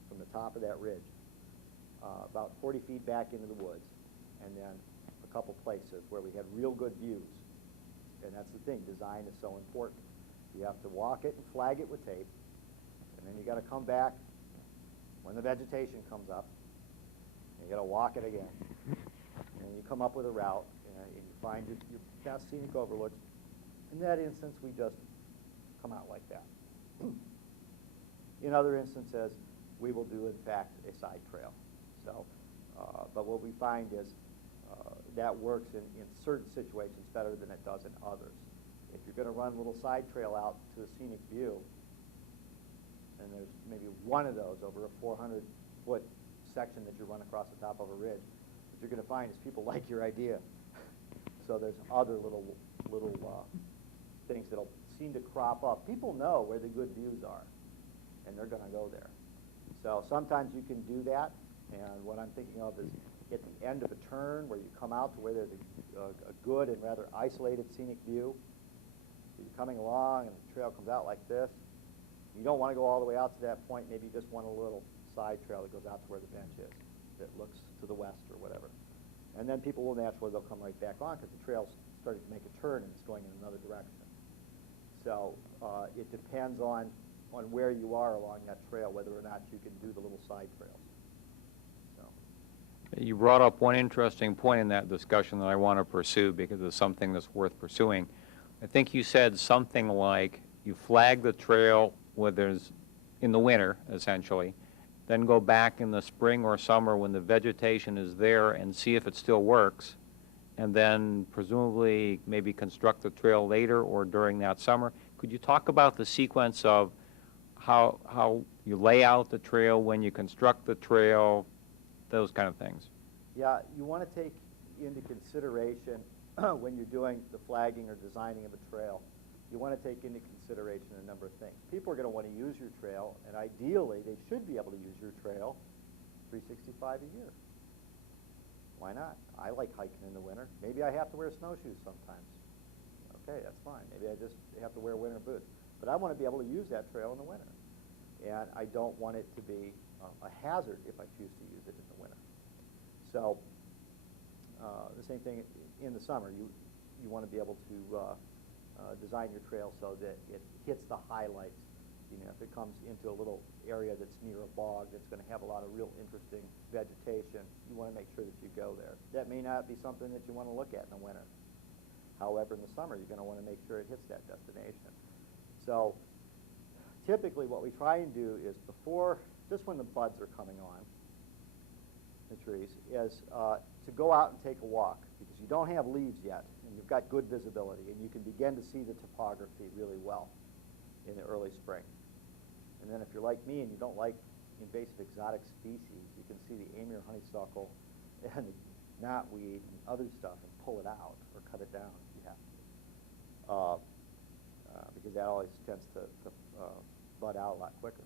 from the top of that ridge, about 40 feet back into the woods, and then a couple places where we had real good views. And that's the thing, design is so important. You have to walk it and flag it with tape, and then you got to come back when the vegetation comes up, and you got to walk it again. And you come up with a route, and you find your best scenic overlooks. In that instance, we just come out like that. In other instances, we will do, in fact, a side trail. So, but what we find is that works in certain situations better than it does in others. If you're going to run a little side trail out to a scenic view, and there's maybe one of those over a 400-foot section that you run across the top of a ridge, what you're going to find is people like your idea. So there's other little things that'll seem to crop up. People know where the good views are, and they're going to go there. So sometimes you can do that, and what I'm thinking of is at the end of a turn where you come out to where there's a good and rather isolated scenic view. So you're coming along and the trail comes out like this. You don't want to go all the way out to that point. Maybe you just want a little side trail that goes out to where the bench is, that looks to the west or whatever. And then people will naturally, they'll come right back on because the trail's starting to make a turn and it's going in another direction. So it depends on where you are along that trail, whether or not you can do the little side trails. So. You brought up one interesting point in that discussion that I want to pursue because it's something that's worth pursuing. I think you said something like you flag the trail where there's in the winter, essentially, then go back in the spring or summer when the vegetation is there and see if it still works, and then presumably maybe construct the trail later or during that summer. Could you talk about the sequence of how you lay out the trail, when you construct the trail, those kind of things? Yeah, you want to take into consideration when you're doing the flagging or designing of a trail, you want to take into consideration a number of things. People are going to want to use your trail, and ideally they should be able to use your trail 365 a year. Why not? I like hiking in the winter. Maybe I have to wear snowshoes sometimes. Okay, that's fine. Maybe I just have to wear winter boots. But I want to be able to use that trail in the winter. And I don't want it to be a hazard if I choose to use it in the winter. So the same thing in the summer. You want to be able to design your trail so that it hits the highlights. You know, if it comes into a little area that's near a bog that's going to have a lot of real interesting vegetation, you want to make sure that you go there. That may not be something that you want to look at in the winter. However, in the summer, you're going to want to make sure it hits that destination. So typically what we try and do is before, just when the buds are coming on, the trees, is to go out and take a walk, because you don't have leaves yet, and you've got good visibility, and you can begin to see the topography really well in the early spring. And then if you're like me and you don't like invasive exotic species, you can see the Amur honeysuckle and the knotweed and other stuff and pull it out or cut it down if you have to, because that always tends to bud out a lot quicker.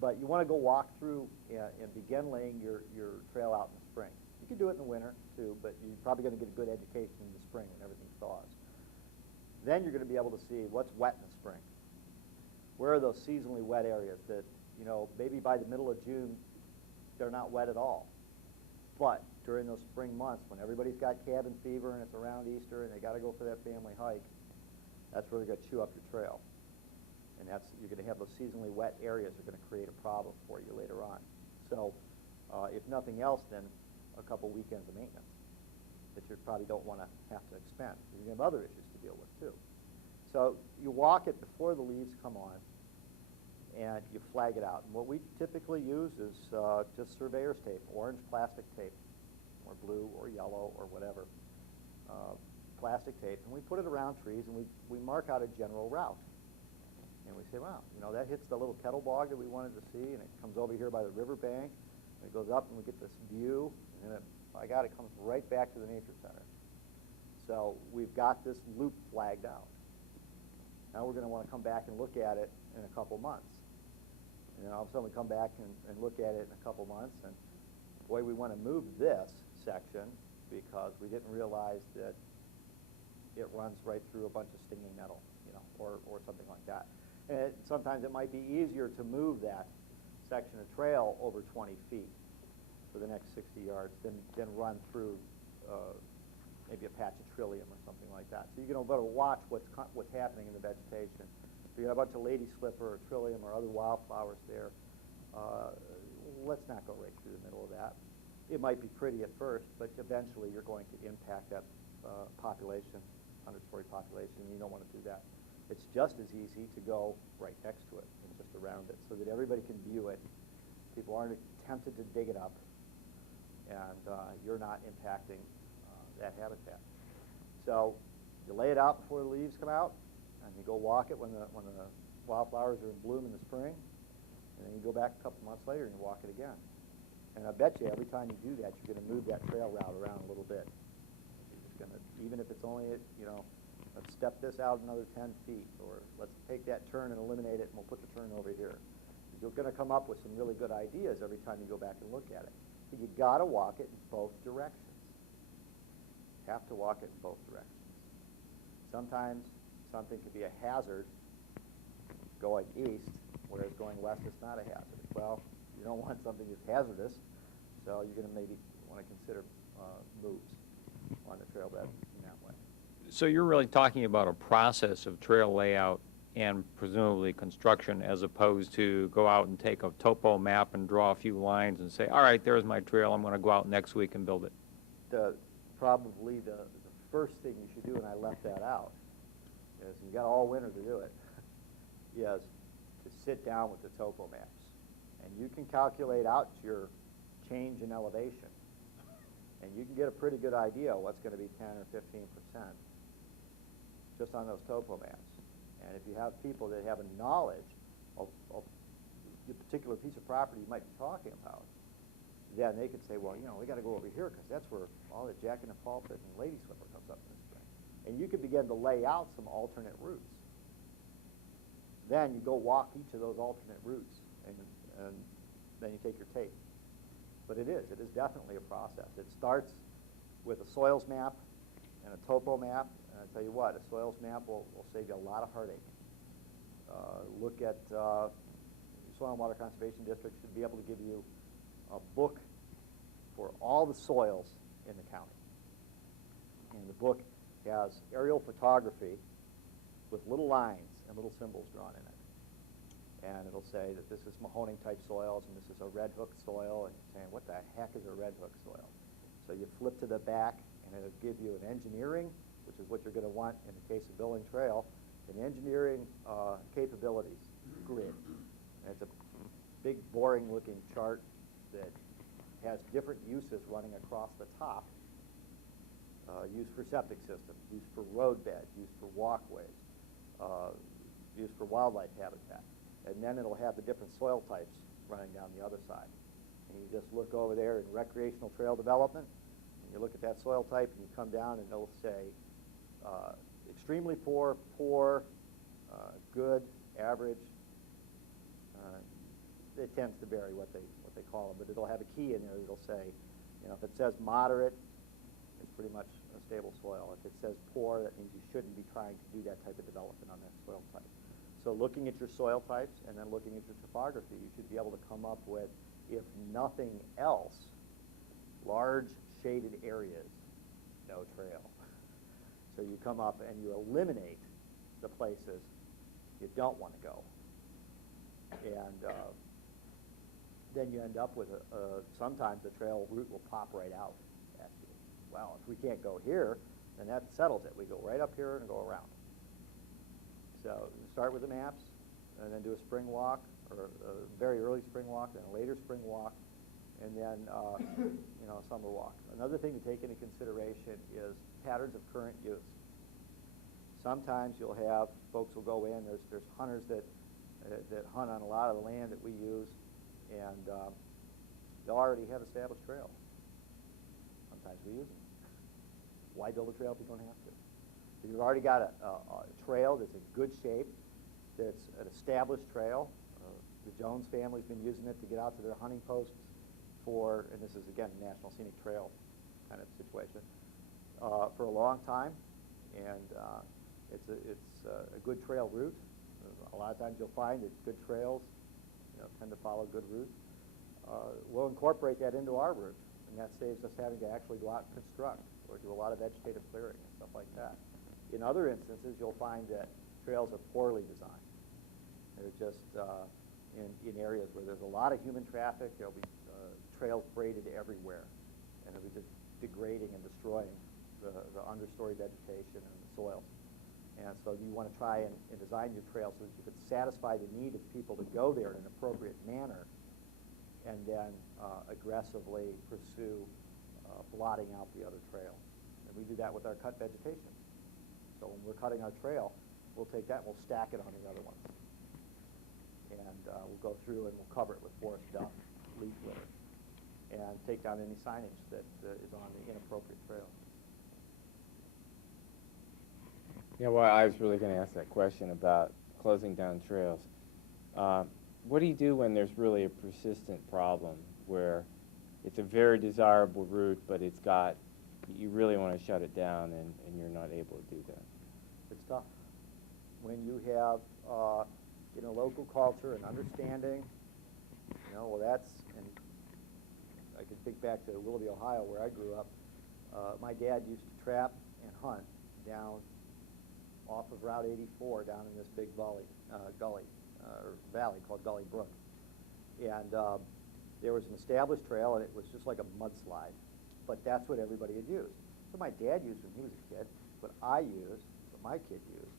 But you want to go walk through and begin laying your trail out in the spring. You can do it in the winter too, but you're probably going to get a good education in the spring when everything thaws. Then you're going to be able to see what's wet in the spring. Where are those seasonally wet areas that, you know, maybe by the middle of June, they're not wet at all. But during those spring months, when everybody's got cabin fever and it's around Easter and they got to go for that family hike, that's where they're going to chew up your trail. And you're going to have those seasonally wet areas that are going to create a problem for you later on. So if nothing else, then a couple weekends of maintenance that you probably don't want to have to expend. You're going to have other issues to deal with too. So you walk it before the leaves come on, and you flag it out. And what we typically use is just surveyor's tape, orange plastic tape, or blue or yellow or whatever, plastic tape. And we put it around trees, and we mark out a general route. And we say, wow, you know, that hits the little kettle bog that we wanted to see, and it comes over here by the riverbank, and it goes up, and we get this view, and then by God, it comes right back to the nature center. So we've got this loop flagged out. Now we're going to want to come back and look at it in a couple months. And then all of a sudden we come back and look at it in a couple months, and boy, we want to move this section because we didn't realize that it runs right through a bunch of stinging nettle, you know, or something like that. And sometimes it might be easier to move that section of trail over 20 feet for the next 60 yards than run through maybe a patch of trillium or something like that. So you're going to better watch what's happening in the vegetation. If you got a bunch of lady slipper or trillium or other wildflowers there, let's not go right through the middle of that. It might be pretty at first, but eventually you're going to impact that population, 100-story population, and you don't want to do that. It's just as easy to go right next to it and just around it so that everybody can view it. People aren't tempted to dig it up, and you're not impacting that habitat. So you lay it out before the leaves come out, and you go walk it when the wildflowers are in bloom in the spring, and then you go back a couple months later and you walk it again. And I bet you every time you do that, you're going to move that trail route around a little bit. You're just going to, even if it's only, you know, let's step this out another 10 feet, or let's take that turn and eliminate it, and we'll put the turn over here. You're going to come up with some really good ideas every time you go back and look at it. But you got to walk it in both directions. Have to walk it in both directions. Sometimes something could be a hazard going east, whereas going west is not a hazard. Well, you don't want something that's hazardous, so you're going to maybe want to consider moves on the trail bed in that way. So you're really talking about a process of trail layout and presumably construction, as opposed to go out and take a topo map and draw a few lines and say, all right, there's my trail, I'm going to go out next week and build it. Probably the first thing you should do, and I left that out, is you got all winter to do it, is to sit down with the topo maps. And you can calculate out your change in elevation. And you can get a pretty good idea of what's going to be 10 or 15% just on those topo maps. And if you have people that have a knowledge of the particular piece of property you might be talking about, then they could say, well, you know, we got to go over here because that's where all the jack in the pulpit and lady slipper comes up in the spring. And you could begin to lay out some alternate routes. Then you go walk each of those alternate routes, and then you take your tape. But it is definitely a process. It starts with a soils map and a topo map, and I tell you what, a soils map will save you a lot of heartache. Look at Soil and Water Conservation District should be able to give you a book for all the soils in the county. And the book has aerial photography with little lines and little symbols drawn in it. And it'll say that this is Mahoning type soils and this is a red hook soil, and you're saying, what the heck is a red hook soil? So you flip to the back and it'll give you an engineering, which is what you're going to want in the case of building trail, an engineering capabilities grid. And it's a big boring looking chart that has different uses running across the top, used for septic systems, used for road bed, used for walkways, used for wildlife habitat. And then it'll have the different soil types running down the other side. And you just look over there in recreational trail development, and you look at that soil type, and you come down, and it'll say extremely poor, poor, good, average. It tends to vary what they call them, but it'll have a key in there that'll say, you know, if it says moderate, it's pretty much a stable soil. If it says poor, that means you shouldn't be trying to do that type of development on that soil type. So looking at your soil types and then looking at your topography, you should be able to come up with, if nothing else, large shaded areas, no trail. So you come up and you eliminate the places you don't want to go. And then you end up with sometimes the trail route will pop right out at you. Well, if we can't go here, then that settles it. We go right up here and go around. So start with the maps, and then do a spring walk, or a very early spring walk, then a later spring walk, and then you know, a summer walk. Another thing to take into consideration is patterns of current use. Sometimes you'll have folks will go in. There's hunters that hunt on a lot of the land that we use, and they'll already have established trails. Sometimes we use them. Why build a trail if you don't have to? If you've already got a trail that's in good shape, that's an established trail. The Jones family's been using it to get out to their hunting posts for, and this is again a National Scenic Trail kind of situation, for a long time, and it's a good trail route. A lot of times you'll find that good trails, you know, tend to follow good routes. We'll incorporate that into our route, and that saves us having to actually go out and construct or do a lot of vegetative clearing and stuff like that. In other instances, you'll find that trails are poorly designed. They're just in areas where there's a lot of human traffic. There'll be trails braided everywhere, and it'll be just degrading and destroying the understory vegetation and the soils. And so you want to try and design your trail so that you can satisfy the need of people to go there in an appropriate manner, and then aggressively pursue blotting out the other trails. And we do that with our cut vegetation. So when we're cutting our trail, we'll take that and we'll stack it on the other ones. And we'll go through and we'll cover it with forest duck, leaf litter, and take down any signage that is on the inappropriate trail. Yeah, well, I was really going to ask that question about closing down trails. What do you do when there's really a persistent problem where it's a very desirable route, but you really want to shut it down and you're not able to do that? It's tough. When you have, you know, local culture and understanding, you know, well, and I can think back to Willoughby, Ohio, where I grew up. My dad used to trap and hunt down off of Route 84 down in this big valley called Gully Brook. And there was an established trail, and it was just like a mudslide. But that's what everybody had used. So my dad used when he was a kid, what I used, what my kid used.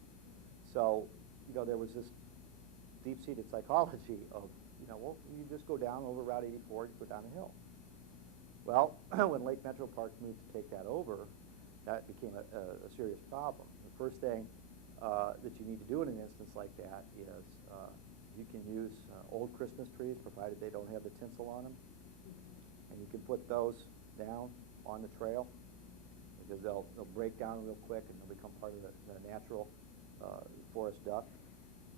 So, you know, there was this deep-seated psychology of, you know, well, you just go down over Route 84, you go down a hill. Well, when Lake Metro Parks moved to take that over, that became a serious problem. The first thing that you need to do in an instance like that is you can use old Christmas trees, provided they don't have the tinsel on them, and you can put those down on the trail because they'll break down real quick and they'll become part of the natural forest duck.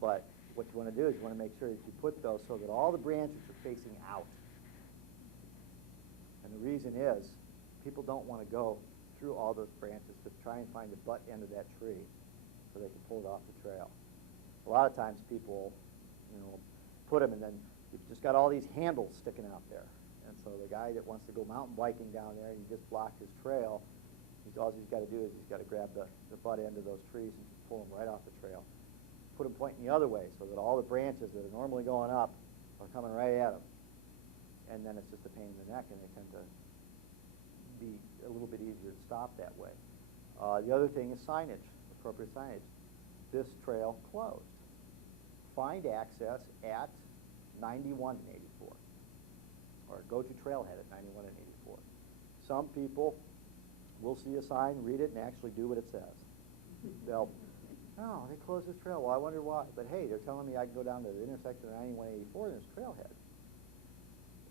But what you want to do is you want to make sure that you put those so that all the branches are facing out. And the reason is people don't want to go through all those branches to try and find the butt end of that tree so they can pull it off the trail. A lot of times people, you know, put them and then you've just got all these handles sticking out there. And so the guy that wants to go mountain biking down there and you just blocked his trail, all he's got to do is he's got to grab the butt end of those trees and pull them right off the trail. Put them pointing the other way so that all the branches that are normally going up are coming right at him. And then it's just a pain in the neck, and they tend to be a little bit easier to stop that way. The other thing is signage, appropriate signage. This trail closed. Find access at 91 and 84. or go to Trailhead at 91 and 84. Some people will see a sign, read it, and actually do what it says. They'll, oh, they closed this trail. Well, I wonder why. But hey, they're telling me I can go down to the intersection of 91 and 84 and there's Trailhead.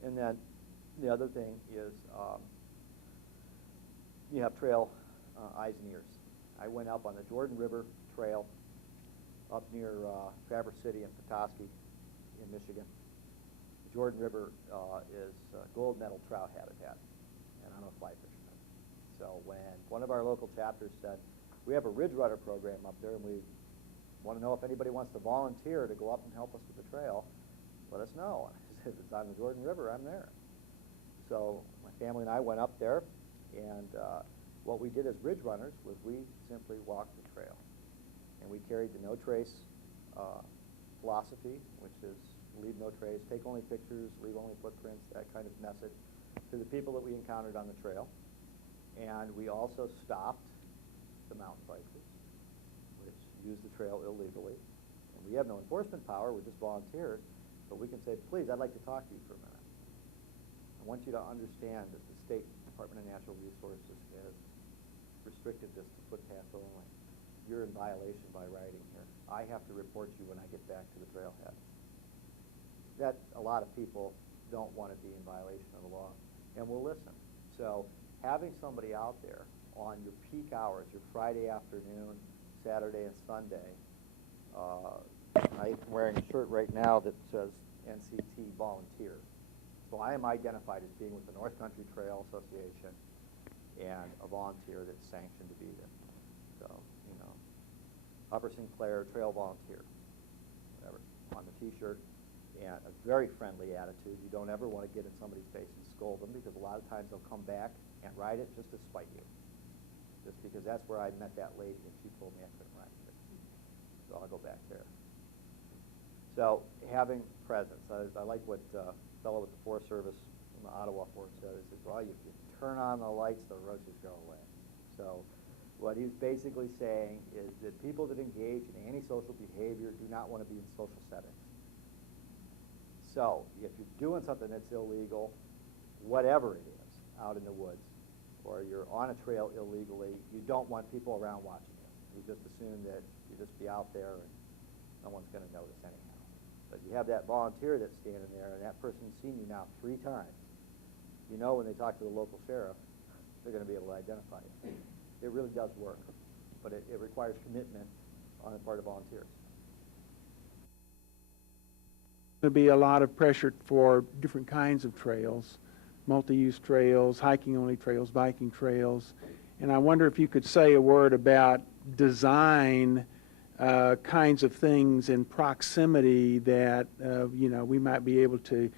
And then the other thing is you have trail eyes and ears. I went up on the Jordan River Trail up near Traverse City and Petoskey in Michigan. The Jordan River is gold medal trout habitat, and I'm a fly fisherman. So when one of our local chapters said, we have a Ridge Runner program up there, and we want to know if anybody wants to volunteer to go up and help us with the trail, let us know. I said, if it's on the Jordan River, I'm there. So my family and I went up there, and what we did as Ridge Runners was we simply walked the trail. And we carried the no trace philosophy, which is leave no trace, take only pictures, leave only footprints, that kind of message to the people that we encountered on the trail. And we also stopped the mountain bikers, which use the trail illegally. And we have no enforcement power, we're just volunteers, but we can say, please, I'd like to talk to you for a minute. I want you to understand that the State Department of Natural Resources has restricted this to footpath only. You're in violation by riding here. I have to report you when I get back to the trailhead. That a lot of people don't want to be in violation of the law, and will listen. So having somebody out there on your peak hours, your Friday afternoon, Saturday and Sunday, I'm wearing a shirt right now that says NCT volunteer. So I am identified as being with the North Country Trail Association and a volunteer that's sanctioned to be there. So, you know, Upper Sinclair Trail Volunteer, whatever, on the T-shirt, and a very friendly attitude. You don't ever want to get in somebody's face and scold them, because a lot of times they'll come back and ride it just to spite you. Just because that's where I met that lady and she told me I couldn't ride it. So I'll go back there. So having presence, I like what fellow with the Forest Service from the Ottawa Forest said. He said, well, if you turn on the lights, the roaches go away. So what he's basically saying is that people that engage in antisocial behavior do not want to be in social settings. So if you're doing something that's illegal, whatever it is, out in the woods, or you're on a trail illegally, you don't want people around watching you. You just assume that you just be out there and no one's going to notice anyhow. But you have that volunteer that's standing there, and that person's seen you now 3 times. You know when they talk to the local sheriff, they're going to be able to identify you. It really does work, but it requires commitment on the part of volunteers. There'll be a lot of pressure for different kinds of trails, multi-use trails, hiking-only trails, biking trails. And I wonder if you could say a word about design kinds of things in proximity that you know, we might be able to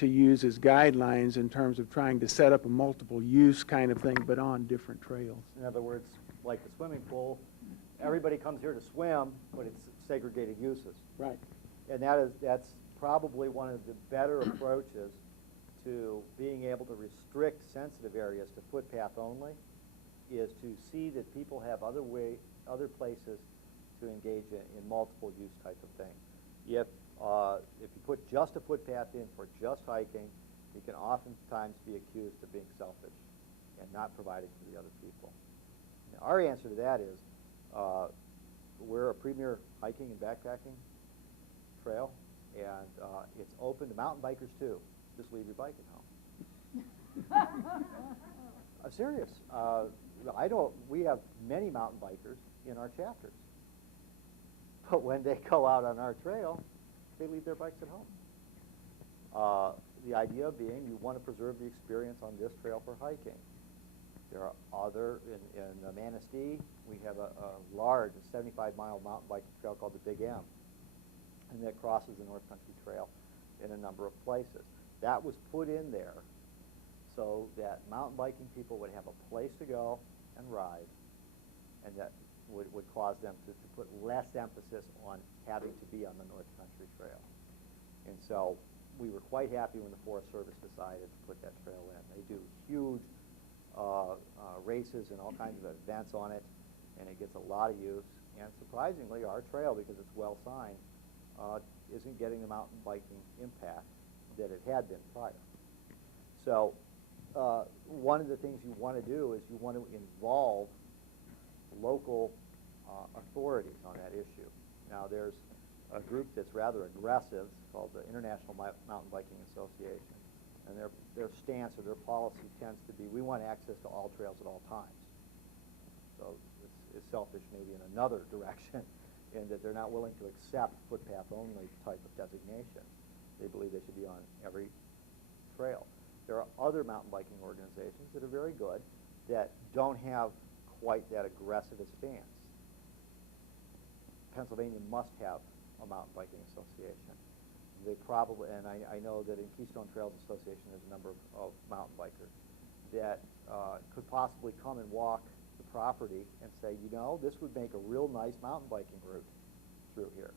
use as guidelines in terms of trying to set up a multiple use kind of thing, but on different trails. In other words, like the swimming pool, everybody comes here to swim, but it's segregated uses. Right. And that's probably one of the better approaches to being able to restrict sensitive areas to footpath only, is to see that people have other places to engage in multiple use type of thing. If you put just a footpath in for just hiking, you can oftentimes be accused of being selfish and not providing for the other people. Now, our answer to that is we're a premier hiking and backpacking trail, and it's open to mountain bikers too. Just leave your bike at home. I'm serious. We have many mountain bikers in our chapters, but when they go out on our trail, they leave their bikes at home. The idea being you want to preserve the experience on this trail for hiking. There are other, in Manistee, we have a large 75-mile mountain biking trail called the Big M, and that crosses the North Country Trail in a number of places. That was put in there so that mountain biking people would have a place to go and ride, and that would cause them to put less emphasis on having to be on the North Country Trail. And so we were quite happy when the Forest Service decided to put that trail in. They do huge races and all kinds of events on it, and it gets a lot of use. And surprisingly, our trail, because it's well signed, isn't getting the mountain biking impact that it had been prior. So one of the things you want to do is you want to involve local authorities on that issue. Now, there's a group that's rather aggressive called the International Mountain Biking Association, and their stance or their policy tends to be, we want access to all trails at all times. So it's selfish maybe in another direction, in that they're not willing to accept footpath-only type of designation. They believe they should be on every trail. There are other mountain biking organizations that are very good that don't have quite that aggressive a stance. Pennsylvania must have a mountain biking association. They probably, and I know that in Keystone Trails Association there's a number of mountain bikers that could possibly come and walk the property and say, you know, this would make a real nice mountain biking route through here.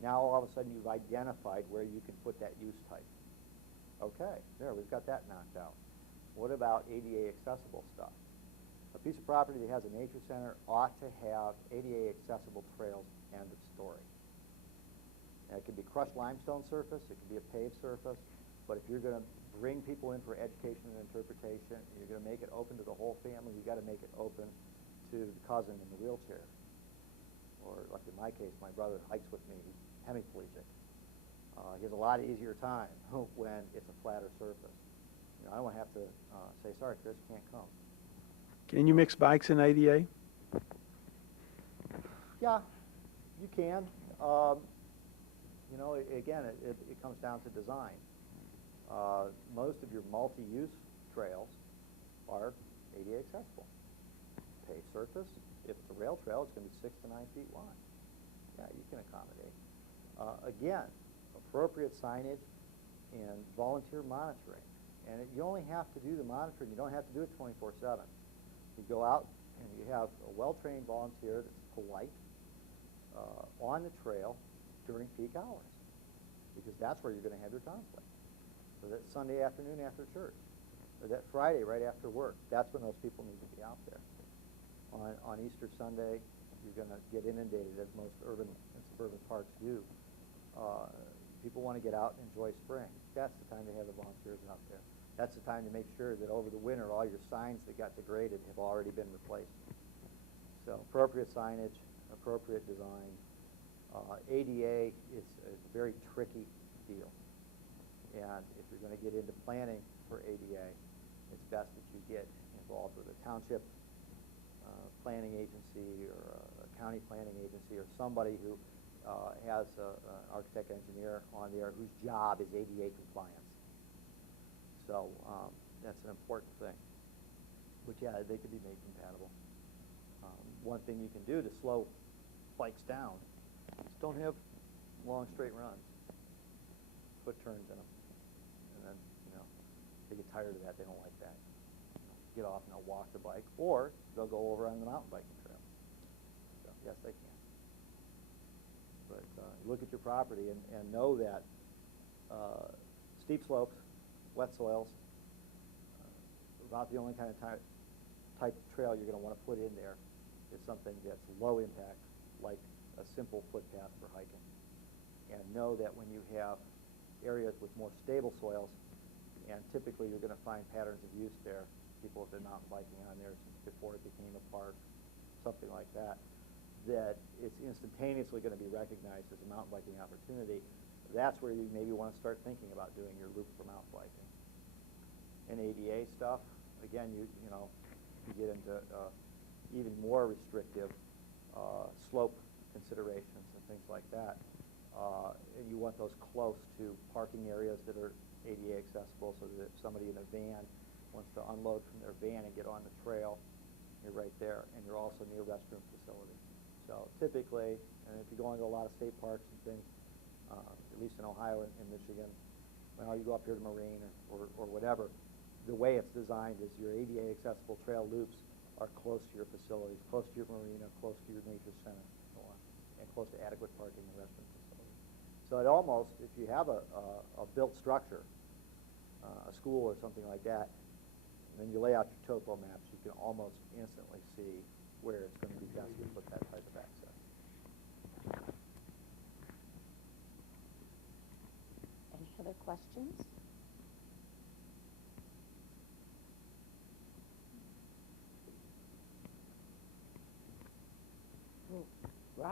Now all of a sudden you've identified where you can put that use type. Okay, there, we've got that knocked out. What about ADA accessible stuff? A piece of property that has a nature center ought to have ADA accessible trails, end of story. And it could be crushed limestone surface, it could be a paved surface, but if you're going to bring people in for education and interpretation, you're going to make it open to the whole family, you've got to make it open to the cousin in the wheelchair. Or like in my case, my brother hikes with me, he's hemiplegic. He has a lot easier time when it's a flatter surface. You know, I don't want to have to say, sorry, Chris, you can't come. Can you mix bikes in ADA? Yeah, you can. You know, again, it comes down to design. Most of your multi-use trails are ADA accessible. Paved surface, if it's a rail trail, it's going to be 6 to 9 feet wide. Yeah, you can accommodate. Again, appropriate signage and volunteer monitoring. And you only have to do the monitoring. You don't have to do it 24/7. You go out and you have a well-trained volunteer that's polite on the trail during peak hours, because that's where you're going to have your conflict. So that Sunday afternoon after church, or that Friday right after work, that's when those people need to be out there. On Easter Sunday, you're going to get inundated, as most urban and suburban parks do. People want to get out and enjoy spring. That's the time to have the volunteers out there. That's the time to make sure that over the winter all your signs that got degraded have already been replaced. So appropriate signage, appropriate design. ADA is a very tricky deal. And if you're going to get into planning for ADA, it's best that you get involved with a township planning agency or a county planning agency or somebody who has an architect engineer on there whose job is ADA compliance. So that's an important thing. But yeah, they could be made compatible. One thing you can do to slow bikes down is don't have long straight runs. Put turns in them. And then, you know, they get tired of that. They don't like that. You know, get off and they'll walk the bike, or they'll go over on the mountain biking trail. So yes, they can. But look at your property and know that steep slopes, wet soils, about the only kind of type of trail you're going to want to put in there is something that's low impact, like a simple footpath for hiking. And know that when you have areas with more stable soils, and typically you're going to find patterns of use there, people have been mountain biking on there since before it became a park, something like that, that it's instantaneously going to be recognized as a mountain biking opportunity. That's where you maybe want to start thinking about doing your loop for mountain biking. And ADA stuff, again, you get into even more restrictive slope considerations and things like that. And you want those close to parking areas that are ADA accessible, so that if somebody in a van wants to unload from their van and get on the trail, you're right there, and you're also near restroom facilities. So typically, and if you're going to a lot of state parks and things, at least in Ohio and Michigan, well, you go up here to Marine or whatever, the way it's designed is your ADA accessible trail loops are close to your facilities, close to your marina, close to your nature center, and so on, and close to adequate parking and restroom facilities. So it almost, if you have a built structure, a school or something like that, and then you lay out your topo maps, you can almost instantly see where it's going to be best to put that type of access. Any other questions?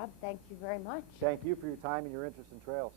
Rob, thank you very much. Thank you for your time and your interest in trails.